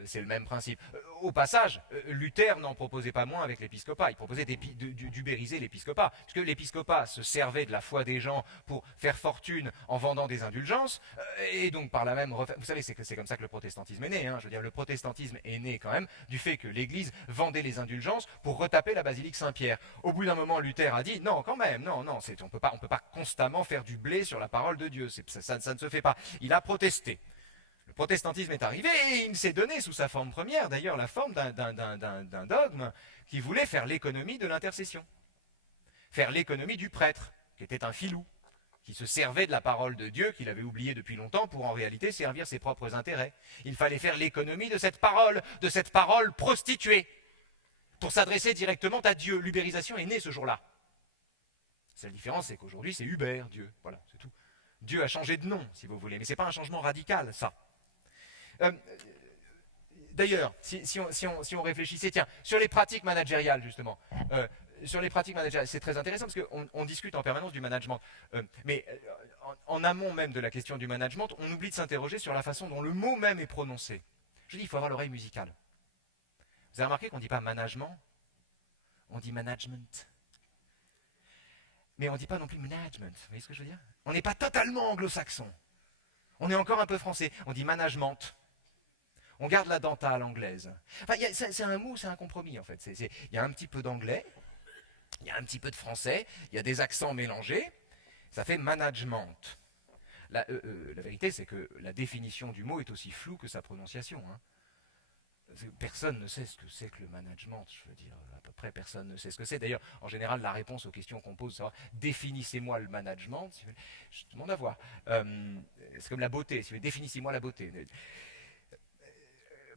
C'est le même principe. Au passage, Luther n'en proposait pas moins avec l'épiscopat. Il proposait d'ubériser l'épiscopat, puisque l'épiscopat se servait de la foi des gens pour faire fortune en vendant des indulgences, et donc par là même, vous savez, c'est comme ça que le protestantisme est né. Je veux dire, le protestantisme est né quand même du fait que l'Église vendait les indulgences pour retaper la basilique Saint-Pierre. Au bout d'un moment, Luther a dit non, quand même, non, on peut pas constamment faire du blé sur la parole de Dieu. Ça ne se fait pas. Il a protesté. Le protestantisme est arrivé et il s'est donné sous sa forme première, d'ailleurs, la forme d'un dogme qui voulait faire l'économie de l'intercession. Faire l'économie du prêtre, qui était un filou, qui se servait de la parole de Dieu qu'il avait oubliée depuis longtemps pour en réalité servir ses propres intérêts. Il fallait faire l'économie de cette parole prostituée, pour s'adresser directement à Dieu. L'ubérisation est née ce jour-là. La différence, c'est qu'aujourd'hui, c'est Uber, Dieu. Voilà, c'est tout. Dieu a changé de nom, si vous voulez, mais ce n'est pas un changement radical, ça. D'ailleurs, si on réfléchissait, tiens, sur les pratiques managériales, justement, sur les pratiques managériales, c'est très intéressant parce qu'on discute en permanence du management. Mais en amont même de la question du management, on oublie de s'interroger sur la façon dont le mot même est prononcé. Je dis, il faut avoir l'oreille musicale. Vous avez remarqué qu'on ne dit pas management, on dit management. Mais on ne dit pas non plus management, vous voyez ce que je veux dire? On n'est pas totalement anglo-saxon. On est encore un peu français, on dit management. On garde la dentale anglaise. Enfin, c'est un mot, c'est un compromis en fait. Il y a un petit peu d'anglais, il y a un petit peu de français, il y a des accents mélangés, ça fait management. La vérité, c'est que la définition du mot est aussi floue que sa prononciation. Personne ne sait ce que c'est que le management, je veux dire, à peu près personne ne sait ce que c'est. D'ailleurs, en général, la réponse aux questions qu'on pose, c'est définissez-moi le management. Je demande à voir. C'est comme la beauté, définissez-moi la beauté.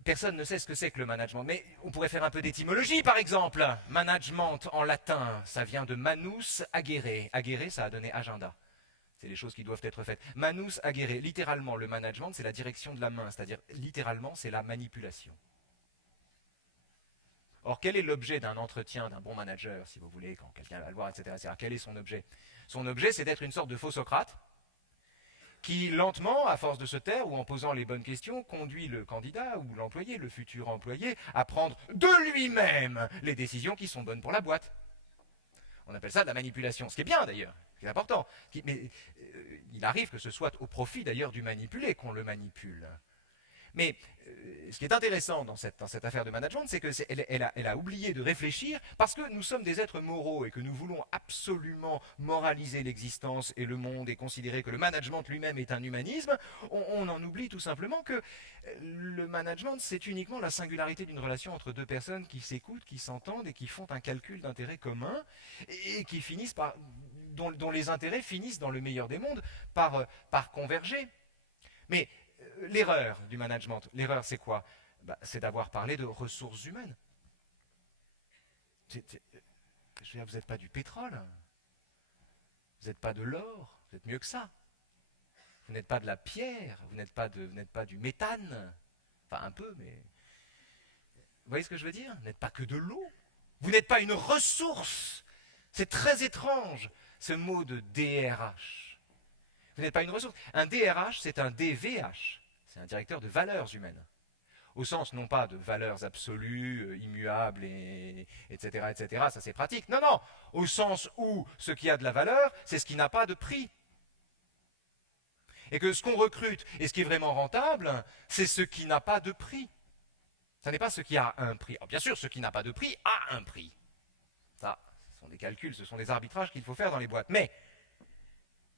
Personne ne sait ce que c'est que le management, mais on pourrait faire un peu d'étymologie, par exemple. Management en latin, ça vient de manus agere. Agere, ça a donné agenda. C'est les choses qui doivent être faites. Manus agere, littéralement, le management, c'est la direction de la main, c'est-à-dire, littéralement, c'est la manipulation. Or, quel est l'objet d'un entretien d'un bon manager, si vous voulez, quand quelqu'un va le voir, etc. Quel est son objet? Son objet, c'est d'être une sorte de faux Socrate, qui lentement, à force de se taire ou en posant les bonnes questions, conduit le candidat ou l'employé, le futur employé, à prendre de lui-même les décisions qui sont bonnes pour la boîte. On appelle ça de la manipulation, ce qui est bien d'ailleurs, ce qui est important. Mais il arrive que ce soit au profit d'ailleurs du manipulé qu'on le manipule. Mais ce qui est intéressant dans cette affaire de management, c'est qu'elle a oublié de réfléchir parce que nous sommes des êtres moraux et que nous voulons absolument moraliser l'existence et le monde et considérer que le management lui-même est un humanisme. On en oublie tout simplement que le management, c'est uniquement la singularité d'une relation entre deux personnes qui s'écoutent, qui s'entendent et qui font un calcul d'intérêts communs et qui finissent par, dont les intérêts finissent, dans le meilleur des mondes, par converger. Mais l'erreur du management, l'erreur c'est quoi? C'est d'avoir parlé de ressources humaines. Je veux dire, vous n'êtes pas du pétrole, vous n'êtes pas de l'or, vous êtes mieux que ça. Vous n'êtes pas de la pierre, vous n'êtes pas du méthane, enfin un peu, mais vous voyez ce que je veux dire? Vous n'êtes pas que de l'eau, vous n'êtes pas une ressource. C'est très étrange ce mot de DRH. Vous n'êtes pas une ressource. Un DRH, c'est un DVH. C'est un directeur de valeurs humaines. Au sens non pas de valeurs absolues, immuables, etc., etc. Ça c'est pratique. Non, non. Au sens où ce qui a de la valeur, c'est ce qui n'a pas de prix. Et que ce qu'on recrute et ce qui est vraiment rentable, c'est ce qui n'a pas de prix. Ça n'est pas ce qui a un prix. Alors, bien sûr, ce qui n'a pas de prix a un prix. Ça, ce sont des calculs, ce sont des arbitrages qu'il faut faire dans les boîtes. Mais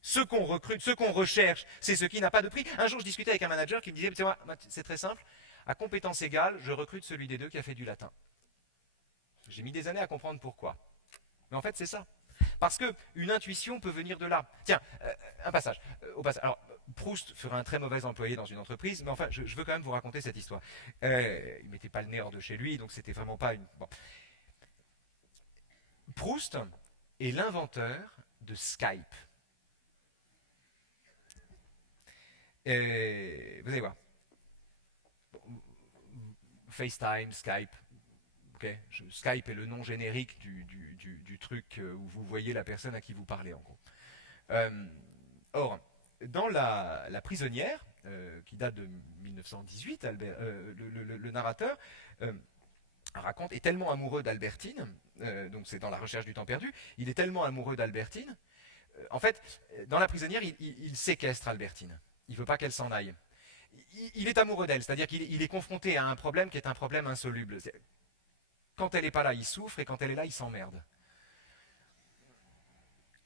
ce qu'on recrute, ce qu'on recherche, c'est ce qui n'a pas de prix. Un jour, je discutais avec un manager qui me disait, c'est très simple, à compétence égale, je recrute celui des deux qui a fait du latin. J'ai mis des années à comprendre pourquoi. Mais en fait, c'est ça. Parce qu'une intuition peut venir de là. Tiens, un passage. Au passage. Alors, Proust ferait un très mauvais employé dans une entreprise, mais enfin, je veux quand même vous raconter cette histoire. Il ne mettait pas le nez hors de chez lui, donc c'était vraiment pas une... Bon. Proust est l'inventeur de Skype. Vous allez voir. FaceTime, Skype. Okay. Skype est le nom générique du truc où vous voyez la personne à qui vous parlez, en gros. Or, dans la prisonnière, qui date de 1918, le narrateur raconte, est tellement amoureux d'Albertine, donc c'est dans La recherche du temps perdu, il est tellement amoureux d'Albertine, en fait, dans la prisonnière, il séquestre Albertine. Il ne veut pas qu'elle s'en aille. Il est amoureux d'elle, c'est-à-dire qu'il est confronté à un problème qui est un problème insoluble. Quand elle n'est pas là, il souffre, et quand elle est là, il s'emmerde.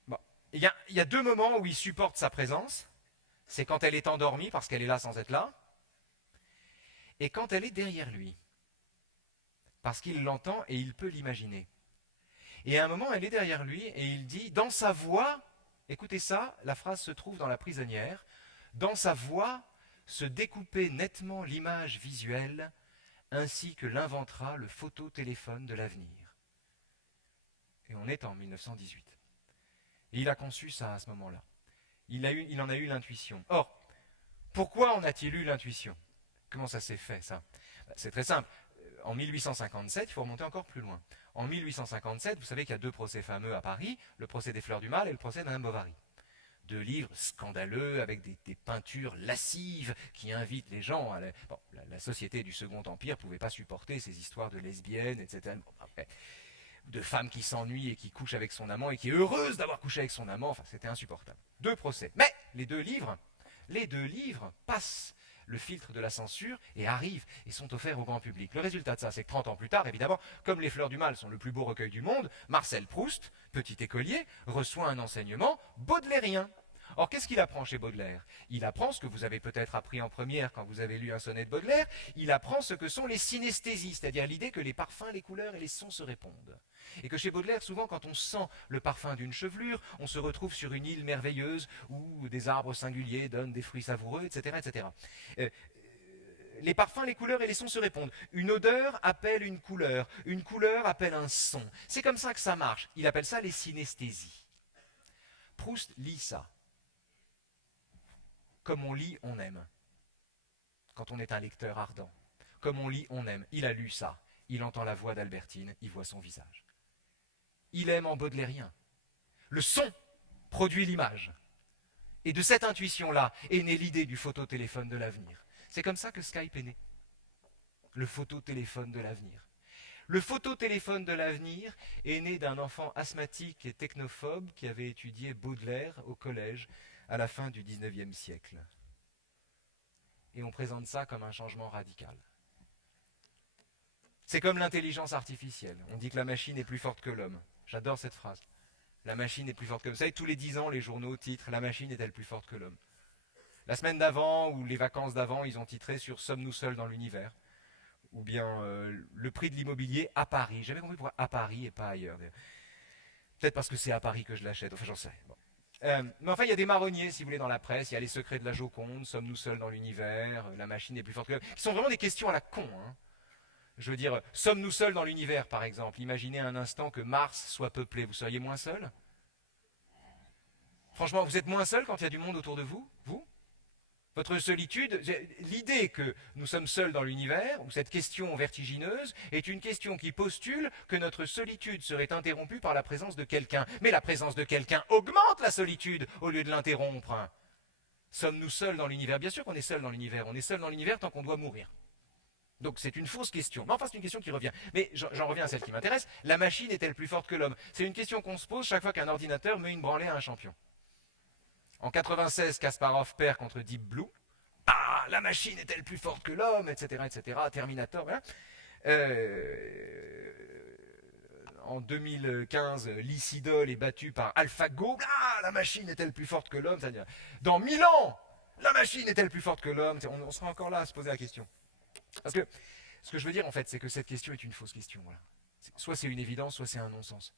Bon. Il y a deux moments où il supporte sa présence. C'est quand elle est endormie, parce qu'elle est là sans être là, et quand elle est derrière lui, parce qu'il l'entend et il peut l'imaginer. Et à un moment, elle est derrière lui, et il dit, dans sa voix, écoutez ça, la phrase se trouve dans La prisonnière, dans sa voix se découpait nettement l'image visuelle, ainsi que l'inventera le phototéléphone de l'avenir. Et on est en 1918. Et il a conçu ça à ce moment-là. Il en a eu l'intuition. Or, pourquoi en a-t-il eu l'intuition? Comment ça s'est fait, ça? C'est très simple. En 1857, il faut remonter encore plus loin. En 1857, vous savez qu'il y a deux procès fameux à Paris, le procès des Fleurs du Mal et le procès de Madame Bovary. Deux livres scandaleux avec des peintures lascives qui invitent les gens à la société du Second Empire ne pouvait pas supporter ces histoires de lesbiennes, etc. Bon, après, de femmes qui s'ennuient et qui couchent avec son amant et qui est heureuse d'avoir couché avec son amant, enfin c'était insupportable. Deux procès. Mais les deux livres passent le filtre de la censure et arrivent et sont offerts au grand public. Le résultat de ça, c'est que 30 ans plus tard, évidemment, comme Les Fleurs du Mal sont le plus beau recueil du monde, Marcel Proust, petit écolier, reçoit un enseignement baudelairien. Or, qu'est-ce qu'il apprend chez Baudelaire? Il apprend ce que vous avez peut-être appris en première quand vous avez lu un sonnet de Baudelaire, il apprend ce que sont les synesthésies, c'est-à-dire l'idée que les parfums, les couleurs et les sons se répondent. Et que chez Baudelaire, souvent, quand on sent le parfum d'une chevelure, on se retrouve sur une île merveilleuse où des arbres singuliers donnent des fruits savoureux, etc. etc. Les parfums, les couleurs et les sons se répondent. Une odeur appelle une couleur appelle un son. C'est comme ça que ça marche. Il appelle ça les synesthésies. Proust lit ça. Comme on lit, on aime. Quand on est un lecteur ardent. Comme on lit, on aime. Il a lu ça. Il entend la voix d'Albertine, il voit son visage. Il aime en baudelairien. Le son produit l'image. Et de cette intuition-là est née l'idée du phototéléphone de l'avenir. C'est comme ça que Skype est né. Le phototéléphone de l'avenir. Le phototéléphone de l'avenir est né d'un enfant asthmatique et technophobe qui avait étudié Baudelaire au collège à la fin du XIXe siècle. et on présente ça comme un changement radical. C'est comme l'intelligence artificielle. On dit que la machine est plus forte que l'homme. J'adore cette phrase. La machine est plus forte que l'homme. Vous savez, tous les 10 ans, les journaux titrent « La machine est-elle plus forte que l'homme ?» La semaine d'avant ou les vacances d'avant, ils ont titré sur « Sommes-nous seuls dans l'univers ?» ou bien le prix de l'immobilier à Paris. J'ai jamais compris pourquoi à Paris et pas ailleurs. Peut-être parce que c'est à Paris que je l'achète. Enfin, j'en sais. Bon. Mais enfin, il y a des marronniers, si vous voulez, dans la presse. Il y a les secrets de la Joconde, sommes-nous seuls dans l'univers, la machine est plus forte que l'homme, qui sont vraiment des questions à la con. Hein. Je veux dire, sommes-nous seuls dans l'univers, par exemple? Imaginez un instant que Mars soit peuplé. Vous seriez moins seul? Franchement, vous êtes moins seul quand il y a du monde autour de vous? Vous? Votre solitude, l'idée que nous sommes seuls dans l'univers, ou cette question vertigineuse, est une question qui postule que notre solitude serait interrompue par la présence de quelqu'un. Mais la présence de quelqu'un augmente la solitude au lieu de l'interrompre. Sommes-nous seuls dans l'univers? Bien sûr qu'on est seul dans l'univers. On est seul dans l'univers tant qu'on doit mourir. Donc c'est une fausse question. Mais enfin, c'est une question qui revient. Mais j'en reviens à celle qui m'intéresse. La machine est-elle plus forte que l'homme? C'est une question qu'on se pose chaque fois qu'un ordinateur met une branlée à un champion. En 96, Kasparov perd contre Deep Blue. Ah, la machine est-elle plus forte que l'homme, etc., etc. Terminator, voilà. En 2015, Lysidol est battu par AlphaGo. Ah, la machine est-elle plus forte que l'homme? C'est-à-dire, dans 1000 ans, la machine est-elle plus forte que l'homme? On sera encore là à se poser la question. Parce que ce que je veux dire, en fait, c'est que cette question est une fausse question. Voilà. Soit c'est une évidence, soit c'est un non-sens.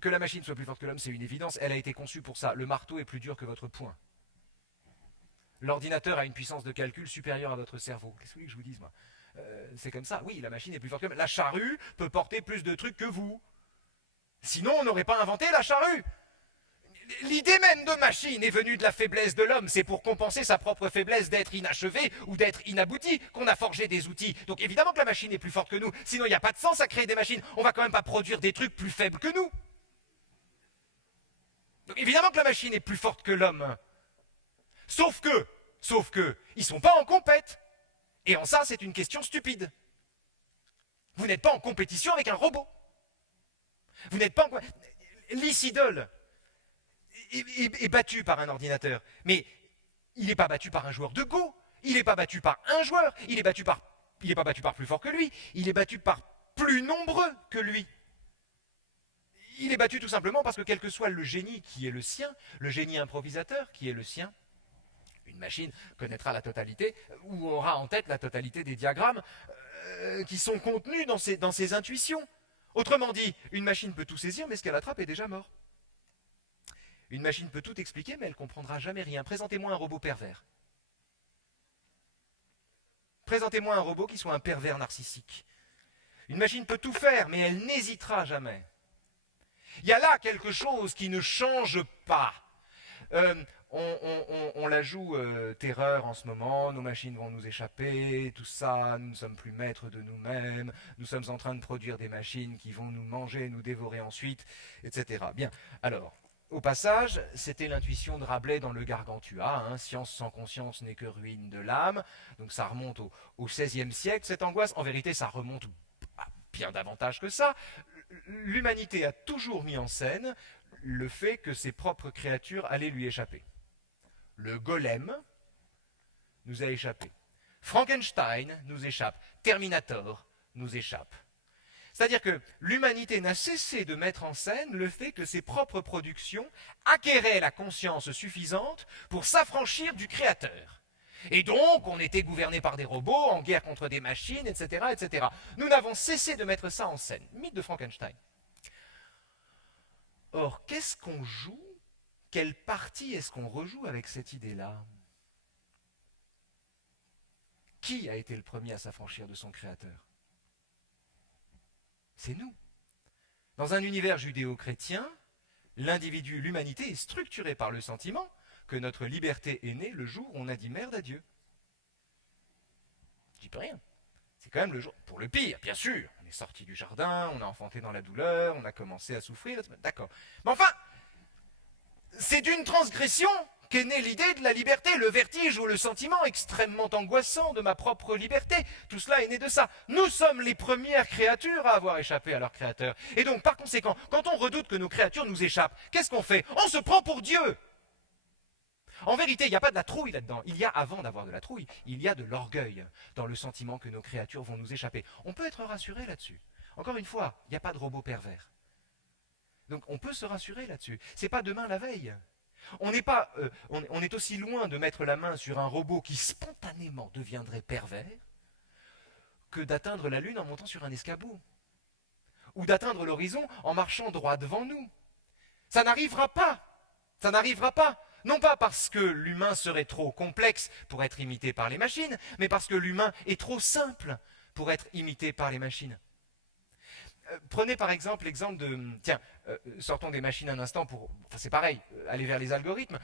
Que la machine soit plus forte que l'homme, c'est une évidence. Elle a été conçue pour ça. Le marteau est plus dur que votre poing. L'ordinateur a une puissance de calcul supérieure à votre cerveau. Qu'est-ce que vous voulez que je vous dise, moi? C'est comme ça. Oui, la machine est plus forte que l'homme. La charrue peut porter plus de trucs que vous. Sinon, on n'aurait pas inventé la charrue. L'idée même de machine est venue de la faiblesse de l'homme. C'est pour compenser sa propre faiblesse d'être inachevé ou d'être inabouti qu'on a forgé des outils. Donc évidemment que la machine est plus forte que nous. Sinon, il n'y a pas de sens à créer des machines. On va quand même pas produire des trucs plus faibles que nous. Donc évidemment que la machine est plus forte que l'homme. Sauf que, ils sont pas en compète. Et en ça, c'est une question stupide. Vous n'êtes pas en compétition avec un robot. Vous n'êtes pas en... Lysidol est battu par un ordinateur. Mais il n'est pas battu par un joueur de Go. Il n'est pas battu par un joueur. Il n'est pas battu par plus fort que lui. Il est battu par plus nombreux que lui. Il est battu tout simplement parce que quel que soit le génie qui est le sien, le génie improvisateur qui est le sien, une machine connaîtra la totalité, ou aura en tête la totalité des diagrammes qui sont contenus dans ses intuitions. Autrement dit, une machine peut tout saisir, mais ce qu'elle attrape est déjà mort. Une machine peut tout expliquer, mais elle ne comprendra jamais rien. Présentez-moi un robot pervers. Présentez-moi un robot qui soit un pervers narcissique. Une machine peut tout faire, mais elle n'hésitera jamais. Il y a là quelque chose qui ne change pas. On la joue terreur en ce moment, nos machines vont nous échapper, tout ça, nous ne sommes plus maîtres de nous-mêmes, nous sommes en train de produire des machines qui vont nous manger, nous dévorer ensuite, etc. Bien, alors, au passage, c'était l'intuition de Rabelais dans le Gargantua, hein, science sans conscience n'est que ruine de l'âme, donc ça remonte au XVIe siècle, cette angoisse, en vérité ça remonte à bien davantage que ça. L'humanité a toujours mis en scène le fait que ses propres créatures allaient lui échapper. Le golem nous a échappé. Frankenstein nous échappe. Terminator nous échappe. C'est-à-dire que l'humanité n'a cessé de mettre en scène le fait que ses propres productions acquéraient la conscience suffisante pour s'affranchir du créateur. Et donc, on était gouverné par des robots, en guerre contre des machines, etc., etc. Nous n'avons cessé de mettre ça en scène. Mythe de Frankenstein. Or, qu'est-ce qu'on joue? Quelle partie est-ce qu'on rejoue avec cette idée-là? Qui a été le premier à s'affranchir de son créateur? C'est nous. Dans un univers judéo-chrétien, l'individu, l'humanité est structurée par le sentiment que notre liberté est née le jour où on a dit merde à Dieu. Je dis pas rien. C'est quand même le jour, pour le pire, bien sûr. On est sorti du jardin, on a enfanté dans la douleur, on a commencé à souffrir, d'accord. Mais enfin, c'est d'une transgression qu'est née l'idée de la liberté, le vertige ou le sentiment extrêmement angoissant de ma propre liberté. Tout cela est né de ça. Nous sommes les premières créatures à avoir échappé à leur créateur. Et donc, par conséquent, quand on redoute que nos créatures nous échappent, qu'est-ce qu'on fait? On se prend pour Dieu. En vérité, il n'y a pas de la trouille là-dedans. Il y a, avant d'avoir de la trouille, il y a de l'orgueil dans le sentiment que nos créatures vont nous échapper. On peut être rassuré là-dessus. Encore une fois, il n'y a pas de robot pervers. Donc on peut se rassurer là-dessus. C'est pas demain la veille. On n'est pas, on est aussi loin de mettre la main sur un robot qui spontanément deviendrait pervers que d'atteindre la Lune en montant sur un escabeau. Ou d'atteindre l'horizon en marchant droit devant nous. Ça n'arrivera pas. Ça n'arrivera pas. Non pas parce que l'humain serait trop complexe pour être imité par les machines, mais parce que l'humain est trop simple pour être imité par les machines. Prenez par exemple l'exemple de... Tiens, sortons des machines un instant pour... Enfin c'est pareil, aller vers les algorithmes.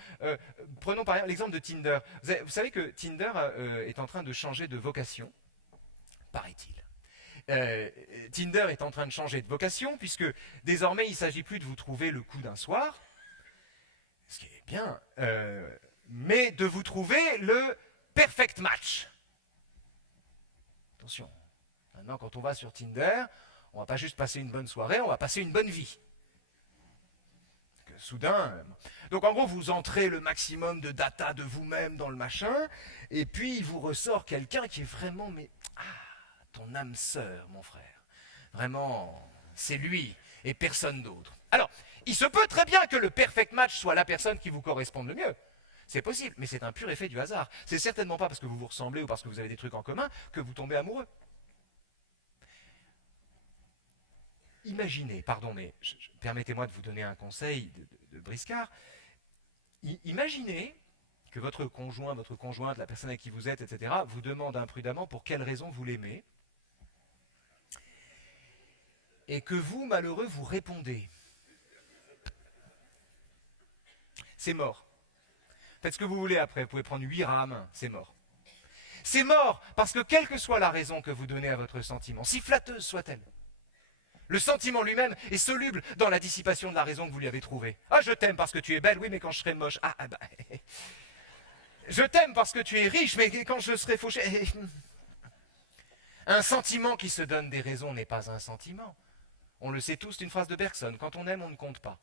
Prenons par exemple l'exemple de Tinder. Vous savez que Tinder est en train de changer de vocation, paraît-il. Tinder est en train de changer de vocation puisque désormais il ne s'agit plus de vous trouver le coup d'un soir, ce qui est bien, mais de vous trouver le perfect match. Attention, maintenant quand on va sur Tinder, on ne va pas juste passer une bonne soirée, on va passer une bonne vie. Soudain, donc en gros vous entrez le maximum de data de vous-même dans le machin, et puis il vous ressort quelqu'un qui est vraiment, mais ton âme sœur, mon frère. Vraiment, c'est lui et personne d'autre. Alors, il se peut très bien que le perfect match soit la personne qui vous corresponde le mieux. C'est possible, mais c'est un pur effet du hasard. C'est certainement pas parce que vous vous ressemblez ou parce que vous avez des trucs en commun que vous tombez amoureux. Imaginez, pardon, mais permettez-moi de vous donner un conseil de briscard. Imaginez que votre conjoint, votre conjointe, la personne avec qui vous êtes, etc., vous demande imprudemment pour quelle raison vous l'aimez, et que vous, malheureux, vous répondez. C'est mort. Faites ce que vous voulez après, vous pouvez prendre 8 rames, c'est mort. C'est mort, parce que quelle que soit la raison que vous donnez à votre sentiment, si flatteuse soit-elle, le sentiment lui-même est soluble dans la dissipation de la raison que vous lui avez trouvée. Ah, je t'aime parce que tu es belle, oui, mais quand je serai moche, bah... Je t'aime parce que tu es riche, mais quand je serai fauché... Un sentiment qui se donne des raisons n'est pas un sentiment. On le sait tous, c'est une phrase de Bergson. Quand on aime, on ne compte pas.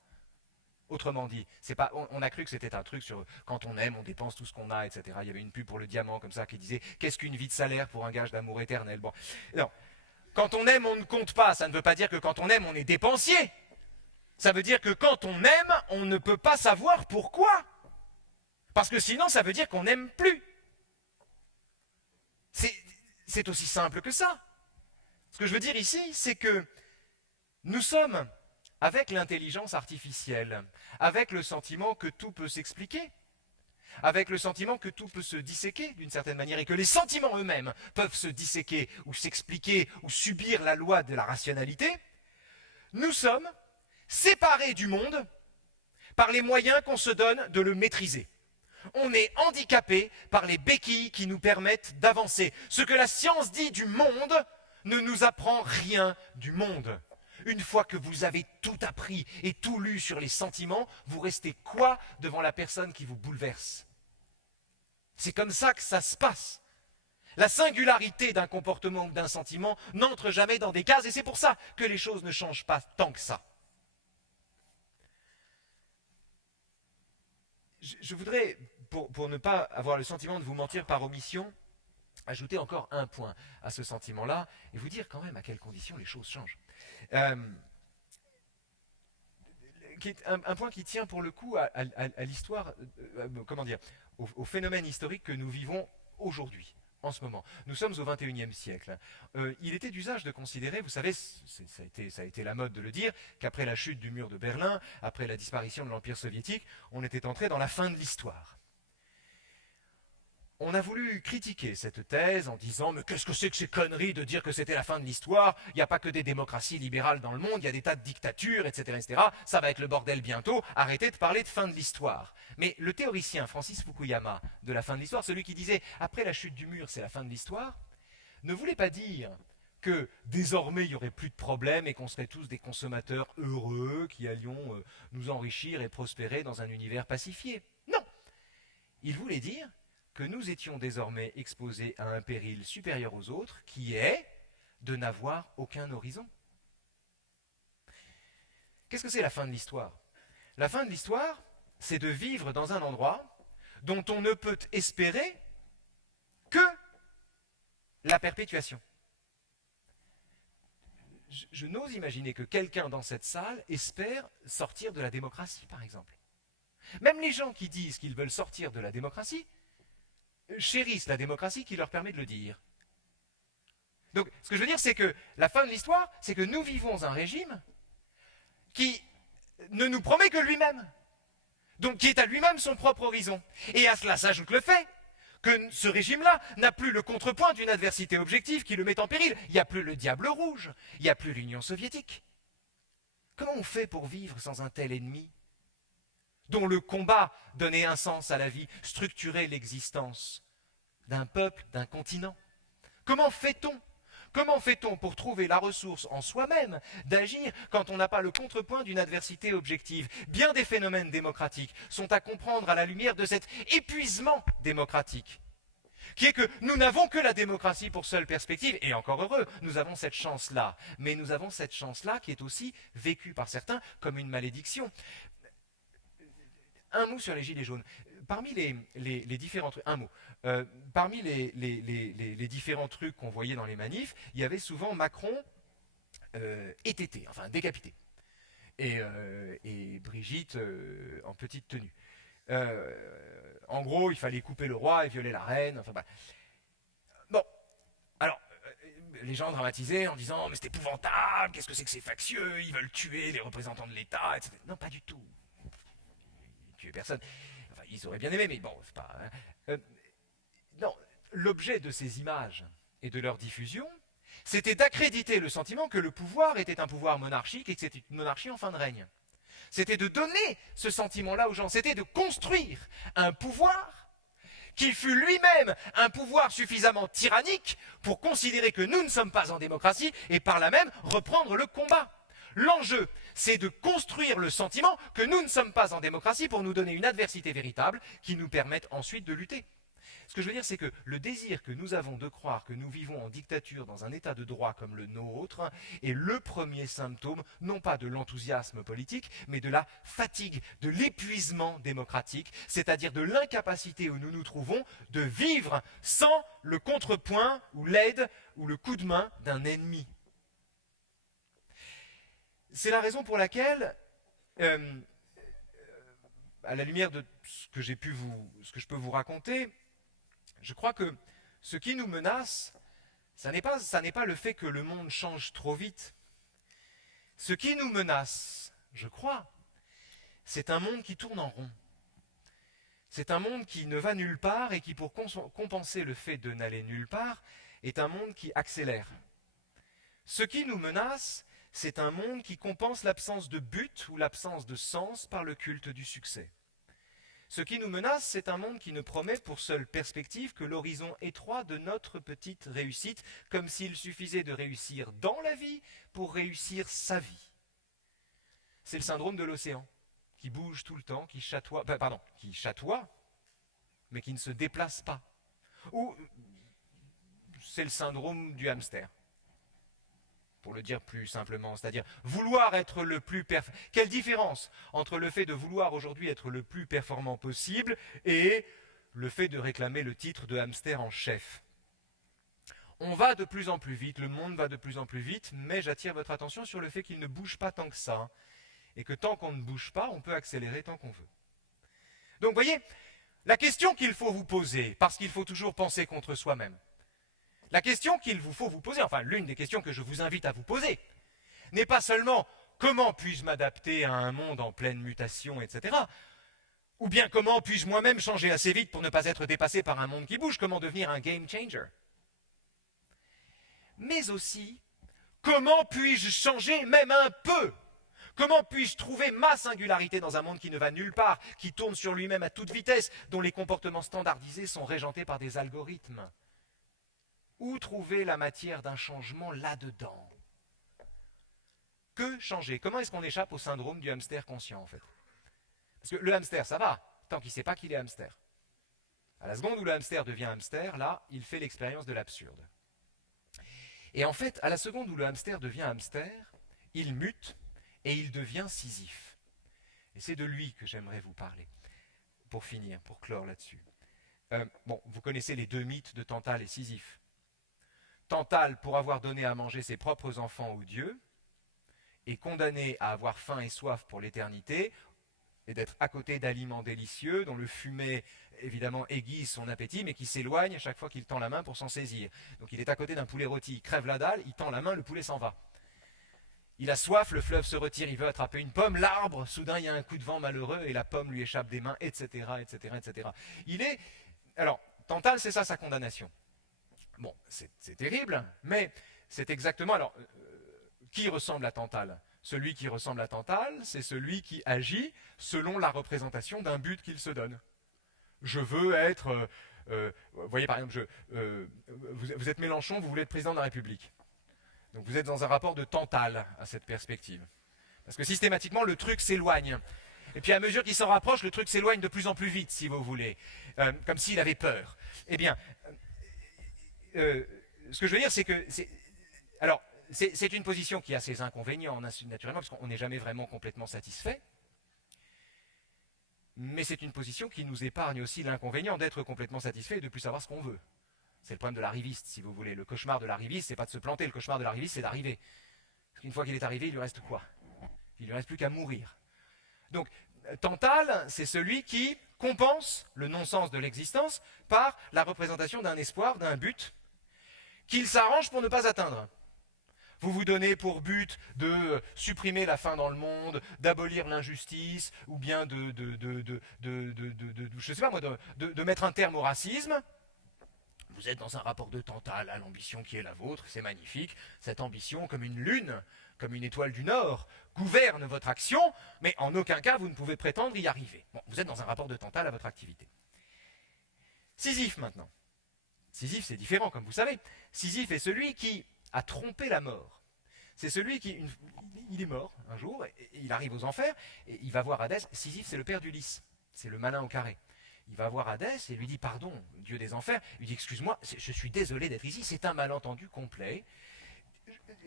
Autrement dit, c'est pas, on a cru que c'était un truc sur quand on aime, on dépense tout ce qu'on a, etc. Il y avait une pub pour le diamant comme ça qui disait qu'est-ce qu'une vie de salaire pour un gage d'amour éternel. Bon, non. Quand on aime, on ne compte pas. Ça ne veut pas dire que quand on aime, on est dépensier. Ça veut dire que quand on aime, on ne peut pas savoir pourquoi. Parce que sinon, ça veut dire qu'on n'aime plus. C'est aussi simple que ça. Ce que je veux dire ici, c'est que nous sommes, avec l'intelligence artificielle, avec le sentiment que tout peut s'expliquer, avec le sentiment que tout peut se disséquer d'une certaine manière, et que les sentiments eux-mêmes peuvent se disséquer ou s'expliquer ou subir la loi de la rationalité, nous sommes séparés du monde par les moyens qu'on se donne de le maîtriser. On est handicapé par les béquilles qui nous permettent d'avancer. Ce que la science dit du monde ne nous apprend rien du monde. Une fois que vous avez tout appris et tout lu sur les sentiments, vous restez quoi devant la personne qui vous bouleverse? C'est comme ça que ça se passe. La singularité d'un comportement ou d'un sentiment n'entre jamais dans des cases et c'est pour ça que les choses ne changent pas tant que ça. Je voudrais, pour ne pas avoir le sentiment de vous mentir par omission, ajouter encore un point à ce sentiment-là et vous dire quand même à quelles conditions les choses changent. Un point qui tient pour le coup à l'histoire, comment dire, au phénomène historique que nous vivons aujourd'hui, en ce moment. Nous sommes au XXIe siècle. Il était d'usage de considérer, vous savez, ça a été la mode de le dire, qu'après la chute du mur de Berlin, après la disparition de l'Empire soviétique, on était entré dans la fin de l'histoire. On a voulu critiquer cette thèse en disant « Mais qu'est-ce que c'est que ces conneries de dire que c'était la fin de l'histoire? Il n'y a pas que des démocraties libérales dans le monde, il y a des tas de dictatures, etc., etc. Ça va être le bordel bientôt, arrêtez de parler de fin de l'histoire. » Mais le théoricien Francis Fukuyama de la fin de l'histoire, celui qui disait « Après la chute du mur, c'est la fin de l'histoire », ne voulait pas dire que désormais il n'y aurait plus de problème et qu'on serait tous des consommateurs heureux qui allions nous enrichir et prospérer dans un univers pacifié. Non. Il voulait dire que nous étions désormais exposés à un péril supérieur aux autres, qui est de n'avoir aucun horizon. Qu'est-ce que c'est la fin de l'histoire? La fin de l'histoire, c'est de vivre dans un endroit dont on ne peut espérer que la perpétuation. Je n'ose imaginer que quelqu'un dans cette salle espère sortir de la démocratie, par exemple. Même les gens qui disent qu'ils veulent sortir de la démocratie chérissent la démocratie qui leur permet de le dire. Donc, ce que je veux dire, c'est que la fin de l'histoire, c'est que nous vivons un régime qui ne nous promet que lui-même, donc qui est à lui-même son propre horizon. Et à cela s'ajoute le fait que ce régime-là n'a plus le contrepoint d'une adversité objective qui le met en péril. Il n'y a plus le diable rouge, il n'y a plus l'Union soviétique. Comment on fait pour vivre sans un tel ennemi dont le combat donnait un sens à la vie, structurait l'existence d'un peuple, d'un continent? Comment fait-on? Comment fait-on pour trouver la ressource en soi-même d'agir quand on n'a pas le contrepoint d'une adversité objective? Bien des phénomènes démocratiques sont à comprendre à la lumière de cet épuisement démocratique, qui est que nous n'avons que la démocratie pour seule perspective, et encore heureux, nous avons cette chance-là. Mais nous avons cette chance-là qui est aussi vécue par certains comme une malédiction. Un mot sur les gilets jaunes. Parmi les différents trucs, un mot. Parmi les différents trucs qu'on voyait dans les manifs, il y avait souvent Macron étêté, enfin décapité. Et Brigitte en petite tenue. En gros, il fallait couper le roi et violer la reine. Enfin, bah. Bon, alors, les gens dramatisaient en disant « Mais c'est épouvantable, qu'est-ce que c'est factieux, ils veulent tuer les représentants de l'État, etc. » Non, pas du tout. Ils tuaient personne. Enfin, ils auraient bien aimé, mais bon, c'est pas... non, l'objet de ces images et de leur diffusion, c'était d'accréditer le sentiment que le pouvoir était un pouvoir monarchique et que c'était une monarchie en fin de règne. C'était de donner ce sentiment-là aux gens, c'était de construire un pouvoir qui fût lui-même un pouvoir suffisamment tyrannique pour considérer que nous ne sommes pas en démocratie et par là même reprendre le combat. L'enjeu, c'est de construire le sentiment que nous ne sommes pas en démocratie pour nous donner une adversité véritable qui nous permette ensuite de lutter. Ce que je veux dire, c'est que le désir que nous avons de croire que nous vivons en dictature dans un état de droit comme le nôtre est le premier symptôme, non pas de l'enthousiasme politique, mais de la fatigue, de l'épuisement démocratique, c'est-à-dire de l'incapacité où nous nous trouvons de vivre sans le contrepoint ou l'aide ou le coup de main d'un ennemi. C'est la raison pour laquelle, à la lumière de ce que je peux vous raconter, je crois que ce qui nous menace, ça n'est pas le fait que le monde change trop vite. Ce qui nous menace, je crois, c'est un monde qui tourne en rond. C'est un monde qui ne va nulle part et qui, pour compenser le fait de n'aller nulle part, est un monde qui accélère. Ce qui nous menace, c'est un monde qui compense l'absence de but ou l'absence de sens par le culte du succès. Ce qui nous menace, c'est un monde qui ne promet pour seule perspective que l'horizon étroit de notre petite réussite, comme s'il suffisait de réussir dans la vie pour réussir sa vie. C'est le syndrome de l'océan, qui bouge tout le temps, qui chatoie, mais qui ne se déplace pas. Ou c'est le syndrome du hamster, pour le dire plus simplement, c'est-à-dire vouloir être le plus performant. Quelle différence entre le fait de vouloir aujourd'hui être le plus performant possible et le fait de réclamer le titre de hamster en chef? On va de plus en plus vite, le monde va de plus en plus vite, mais j'attire votre attention sur le fait qu'il ne bouge pas tant que ça, et que tant qu'on ne bouge pas, on peut accélérer tant qu'on veut. Donc vous voyez, la question qu'il faut vous poser, parce qu'il faut toujours penser contre soi-même, la question qu'il vous faut vous poser, enfin l'une des questions que je vous invite à vous poser, n'est pas seulement comment puis-je m'adapter à un monde en pleine mutation, etc. Ou bien comment puis-je moi-même changer assez vite pour ne pas être dépassé par un monde qui bouge, comment devenir un game changer. Mais aussi, comment puis-je changer même un peu? Comment puis-je trouver ma singularité dans un monde qui ne va nulle part, qui tourne sur lui-même à toute vitesse, dont les comportements standardisés sont régentés par des algorithmes? Où trouver la matière d'un changement là-dedans? Que changer? Comment est-ce qu'on échappe au syndrome du hamster conscient, en fait? Parce que le hamster, ça va, tant qu'il ne sait pas qu'il est hamster. À la seconde où le hamster devient hamster, là, il fait l'expérience de l'absurde. Et en fait, à la seconde où le hamster devient hamster, il mute et il devient Sisyphe. Et c'est de lui que j'aimerais vous parler. pour finir, pour clore là-dessus. Vous connaissez les deux mythes de Tantale et Sisyphe. Tantale, pour avoir donné à manger ses propres enfants aux dieux, est condamné à avoir faim et soif pour l'éternité, et d'être à côté d'aliments délicieux dont le fumet évidemment aiguise son appétit, mais qui s'éloigne chaque fois qu'il tend la main pour s'en saisir. Donc il est à côté d'un poulet rôti, il crève la dalle, il tend la main, le poulet s'en va. Il a soif, le fleuve se retire, il veut attraper une pomme, l'arbre, soudain il y a un coup de vent malheureux et la pomme lui échappe des mains, etc., etc., etc. Alors, Tantale, c'est ça sa condamnation. Bon, c'est terrible, mais c'est exactement... Alors, qui ressemble à Tantale ? Celui qui ressemble à Tantale, c'est celui qui agit selon la représentation d'un but qu'il se donne. Je veux être... vous voyez, par exemple, vous êtes Mélenchon, vous voulez être président de la République. Donc vous êtes dans un rapport de Tantale à cette perspective. Parce que systématiquement, le truc s'éloigne. Et puis à mesure qu'il s'en rapproche, le truc s'éloigne de plus en plus vite, si vous voulez. Comme s'il avait peur. Eh bien, ce que je veux dire, c'est que... Alors, c'est une position qui a ses inconvénients, naturellement, parce qu'on n'est jamais vraiment complètement satisfait. Mais c'est une position qui nous épargne aussi l'inconvénient d'être complètement satisfait et de ne plus savoir ce qu'on veut. C'est le problème de l'arriviste, si vous voulez. Le cauchemar de l'arriviste, c'est pas de se planter. Le cauchemar de l'arriviste, c'est d'arriver. Parce qu'une fois qu'il est arrivé, il lui reste quoi ? Il lui reste plus qu'à mourir. Donc, Tantale, c'est celui qui compense le non-sens de l'existence par la représentation d'un espoir, d'un but, qu'il s'arrange pour ne pas atteindre. Vous vous donnez pour but de supprimer la faim dans le monde, d'abolir l'injustice, ou bien je sais pas moi, de mettre un terme au racisme. Vous êtes dans un rapport de Tantale à l'ambition qui est la vôtre, c'est magnifique. Cette ambition, comme une lune, comme une étoile du Nord, gouverne votre action, mais en aucun cas vous ne pouvez prétendre y arriver. Bon, vous êtes dans un rapport de Tantale à votre activité. Sisyphe maintenant. Sisyphe, c'est différent, comme vous savez. Sisyphe est celui qui a trompé la mort. C'est celui qui... Il est mort un jour, et il arrive aux enfers, et il va voir Hadès. Sisyphe, c'est le père d'Ulysse. C'est le malin au carré. Il va voir Hadès et lui dit pardon, Dieu des enfers. Il dit excuse-moi, je suis désolé d'être ici, c'est un malentendu complet.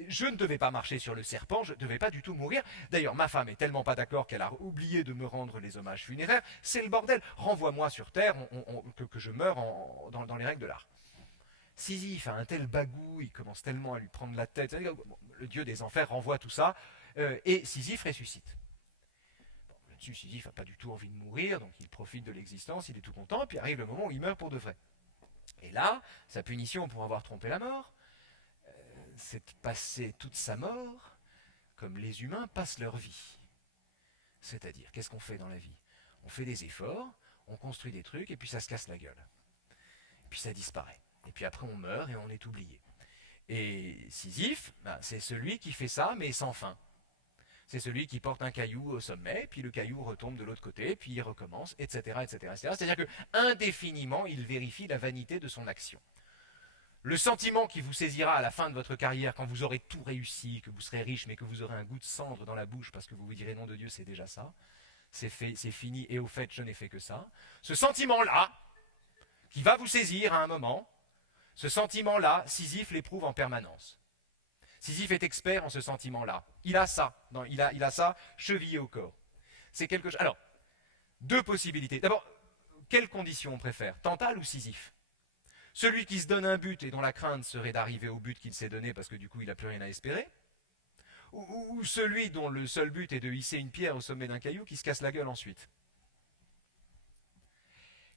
Je ne devais pas marcher sur le serpent, je ne devais pas du tout mourir. D'ailleurs, ma femme est tellement pas d'accord qu'elle a oublié de me rendre les hommages funéraires. C'est le bordel. Renvoie-moi sur terre, que je meure dans les règles de l'art. Sisyphe a un tel bagou, il commence tellement à lui prendre la tête. Le Dieu des enfers renvoie tout ça, et Sisyphe ressuscite. Là-dessus, Sisyphe n'a pas du tout envie de mourir, donc il profite de l'existence, il est tout content, puis arrive le moment où il meurt pour de vrai. Et là, sa punition pour avoir trompé la mort, c'est de passer toute sa mort comme les humains passent leur vie. C'est-à-dire, qu'est-ce qu'on fait dans la vie ? On fait des efforts, on construit des trucs, et puis ça se casse la gueule. Et puis ça disparaît. Et puis après on meurt et on est oublié. Et Sisyphe, c'est celui qui fait ça, mais sans fin. C'est celui qui porte un caillou au sommet, puis le caillou retombe de l'autre côté, puis il recommence, etc., etc., etc. C'est-à-dire que indéfiniment, il vérifie la vanité de son action. Le sentiment qui vous saisira à la fin de votre carrière, quand vous aurez tout réussi, que vous serez riche, mais que vous aurez un goût de cendre dans la bouche, parce que vous vous direz, nom de Dieu, c'est déjà ça, c'est fait, c'est fini, et au fait, je n'ai fait que ça. Ce sentiment-là, qui va vous saisir à un moment, ce sentiment-là, Sisyphe l'éprouve en permanence. Sisyphe est expert en ce sentiment-là. Il a ça, il a ça chevillé au corps. C'est quelque chose. Alors, deux possibilités. D'abord, quelles conditions on préfère, Tantale ou Sisyphe ? Celui qui se donne un but et dont la crainte serait d'arriver au but qu'il s'est donné parce que du coup il n'a plus rien à espérer ? Ou celui dont le seul but est de hisser une pierre au sommet d'un caillou qui se casse la gueule ensuite ?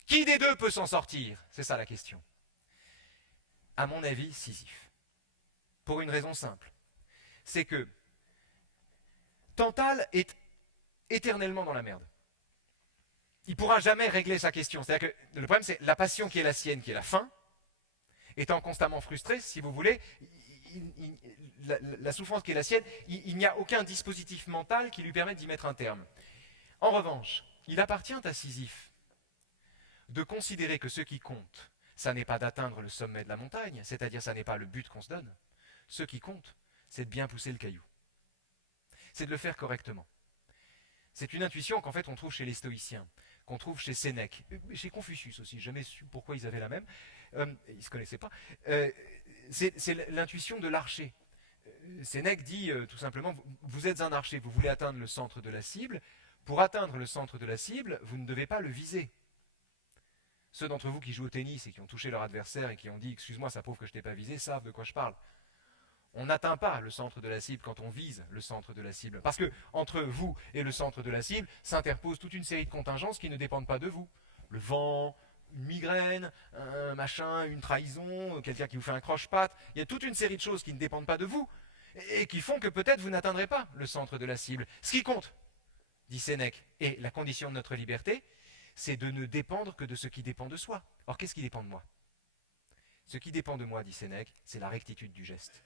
Qui des deux peut s'en sortir ? C'est ça la question. À mon avis, Sisyphe. Pour une raison simple. C'est que Tantale est éternellement dans la merde. Il ne pourra jamais régler sa question. C'est-à-dire que le problème, c'est la passion qui est la sienne, qui est la faim, étant constamment frustré, si vous voulez, la souffrance qui est la sienne, il n'y a aucun dispositif mental qui lui permette d'y mettre un terme. En revanche, il appartient à Sisyphe de considérer que ce qui compte, ça n'est pas d'atteindre le sommet de la montagne, c'est-à-dire ça n'est pas le but qu'on se donne. Ce qui compte, c'est de bien pousser le caillou. C'est de le faire correctement. C'est une intuition qu'en fait on trouve chez les stoïciens, qu'on trouve chez Sénèque, chez Confucius aussi, jamais su pourquoi ils avaient la même, ils ne se connaissaient pas. C'est l'intuition de l'archer. Sénèque dit tout simplement, vous êtes un archer, vous voulez atteindre le centre de la cible, pour atteindre le centre de la cible, vous ne devez pas le viser. Ceux d'entre vous qui jouent au tennis et qui ont touché leur adversaire et qui ont dit « excuse-moi, ça prouve que je t'ai pas visé » savent de quoi je parle. On n'atteint pas le centre de la cible quand on vise le centre de la cible. Parce que entre vous et le centre de la cible s'interpose toute une série de contingences qui ne dépendent pas de vous. Le vent, une migraine, un machin, une trahison, quelqu'un qui vous fait un croche-patte. Il y a toute une série de choses qui ne dépendent pas de vous et qui font que peut-être vous n'atteindrez pas le centre de la cible. Ce qui compte, dit Sénèque, et la condition de notre liberté, c'est de ne dépendre que de ce qui dépend de soi. Or, qu'est-ce qui dépend de moi? Ce qui dépend de moi, dit Sénèque, c'est la rectitude du geste.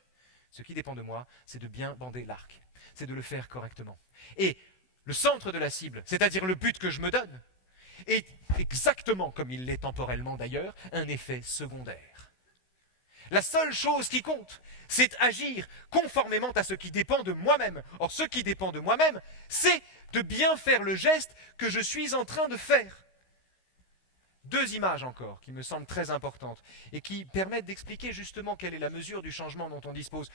Ce qui dépend de moi, c'est de bien bander l'arc, c'est de le faire correctement. Et le centre de la cible, c'est-à-dire le but que je me donne, est exactement, comme il l'est temporellement d'ailleurs, un effet secondaire. La seule chose qui compte, c'est agir conformément à ce qui dépend de moi-même. Or, ce qui dépend de moi-même, c'est de bien faire le geste que je suis en train de faire. Deux images encore qui me semblent très importantes et qui permettent d'expliquer justement quelle est la mesure du changement dont on dispose.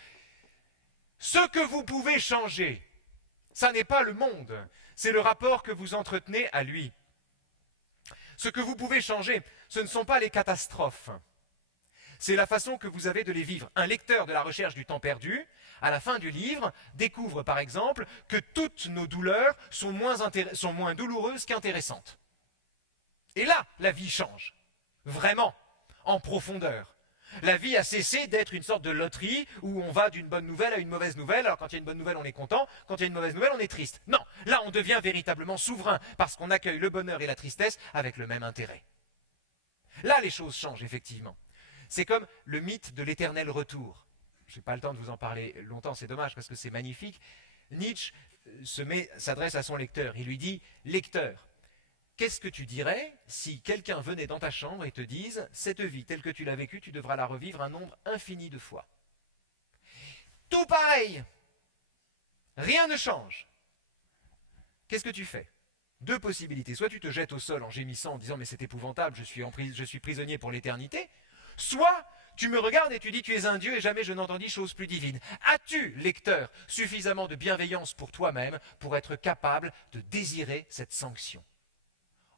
Ce que vous pouvez changer, ça n'est pas le monde, c'est le rapport que vous entretenez à lui. Ce que vous pouvez changer, ce ne sont pas les catastrophes, c'est la façon que vous avez de les vivre. Un lecteur de la recherche du temps perdu, à la fin du livre, découvre par exemple que toutes nos douleurs sont moins douloureuses qu'intéressantes. Et là, la vie change, vraiment, en profondeur. La vie a cessé d'être une sorte de loterie où on va d'une bonne nouvelle à une mauvaise nouvelle. Alors quand il y a une bonne nouvelle, on est content. Quand il y a une mauvaise nouvelle, on est triste. Non, là, on devient véritablement souverain parce qu'on accueille le bonheur et la tristesse avec le même intérêt. Là, les choses changent, effectivement. C'est comme le mythe de l'éternel retour. Je n'ai pas le temps de vous en parler longtemps, c'est dommage parce que c'est magnifique. Nietzsche s'adresse à son lecteur. Il lui dit « Lecteur, qu'est-ce que tu dirais si quelqu'un venait dans ta chambre et te dise « Cette vie telle que tu l'as vécue, tu devras la revivre un nombre infini de fois ». Tout pareil. Rien ne change. Qu'est-ce que tu fais? Deux possibilités. Soit tu te jettes au sol en gémissant en disant « Mais c'est épouvantable, je suis prisonnier pour l'éternité ». Soit tu me regardes et tu dis « Tu es un Dieu et jamais je n'entendis chose plus divine ». As-tu, lecteur, suffisamment de bienveillance pour toi-même pour être capable de désirer cette sanction?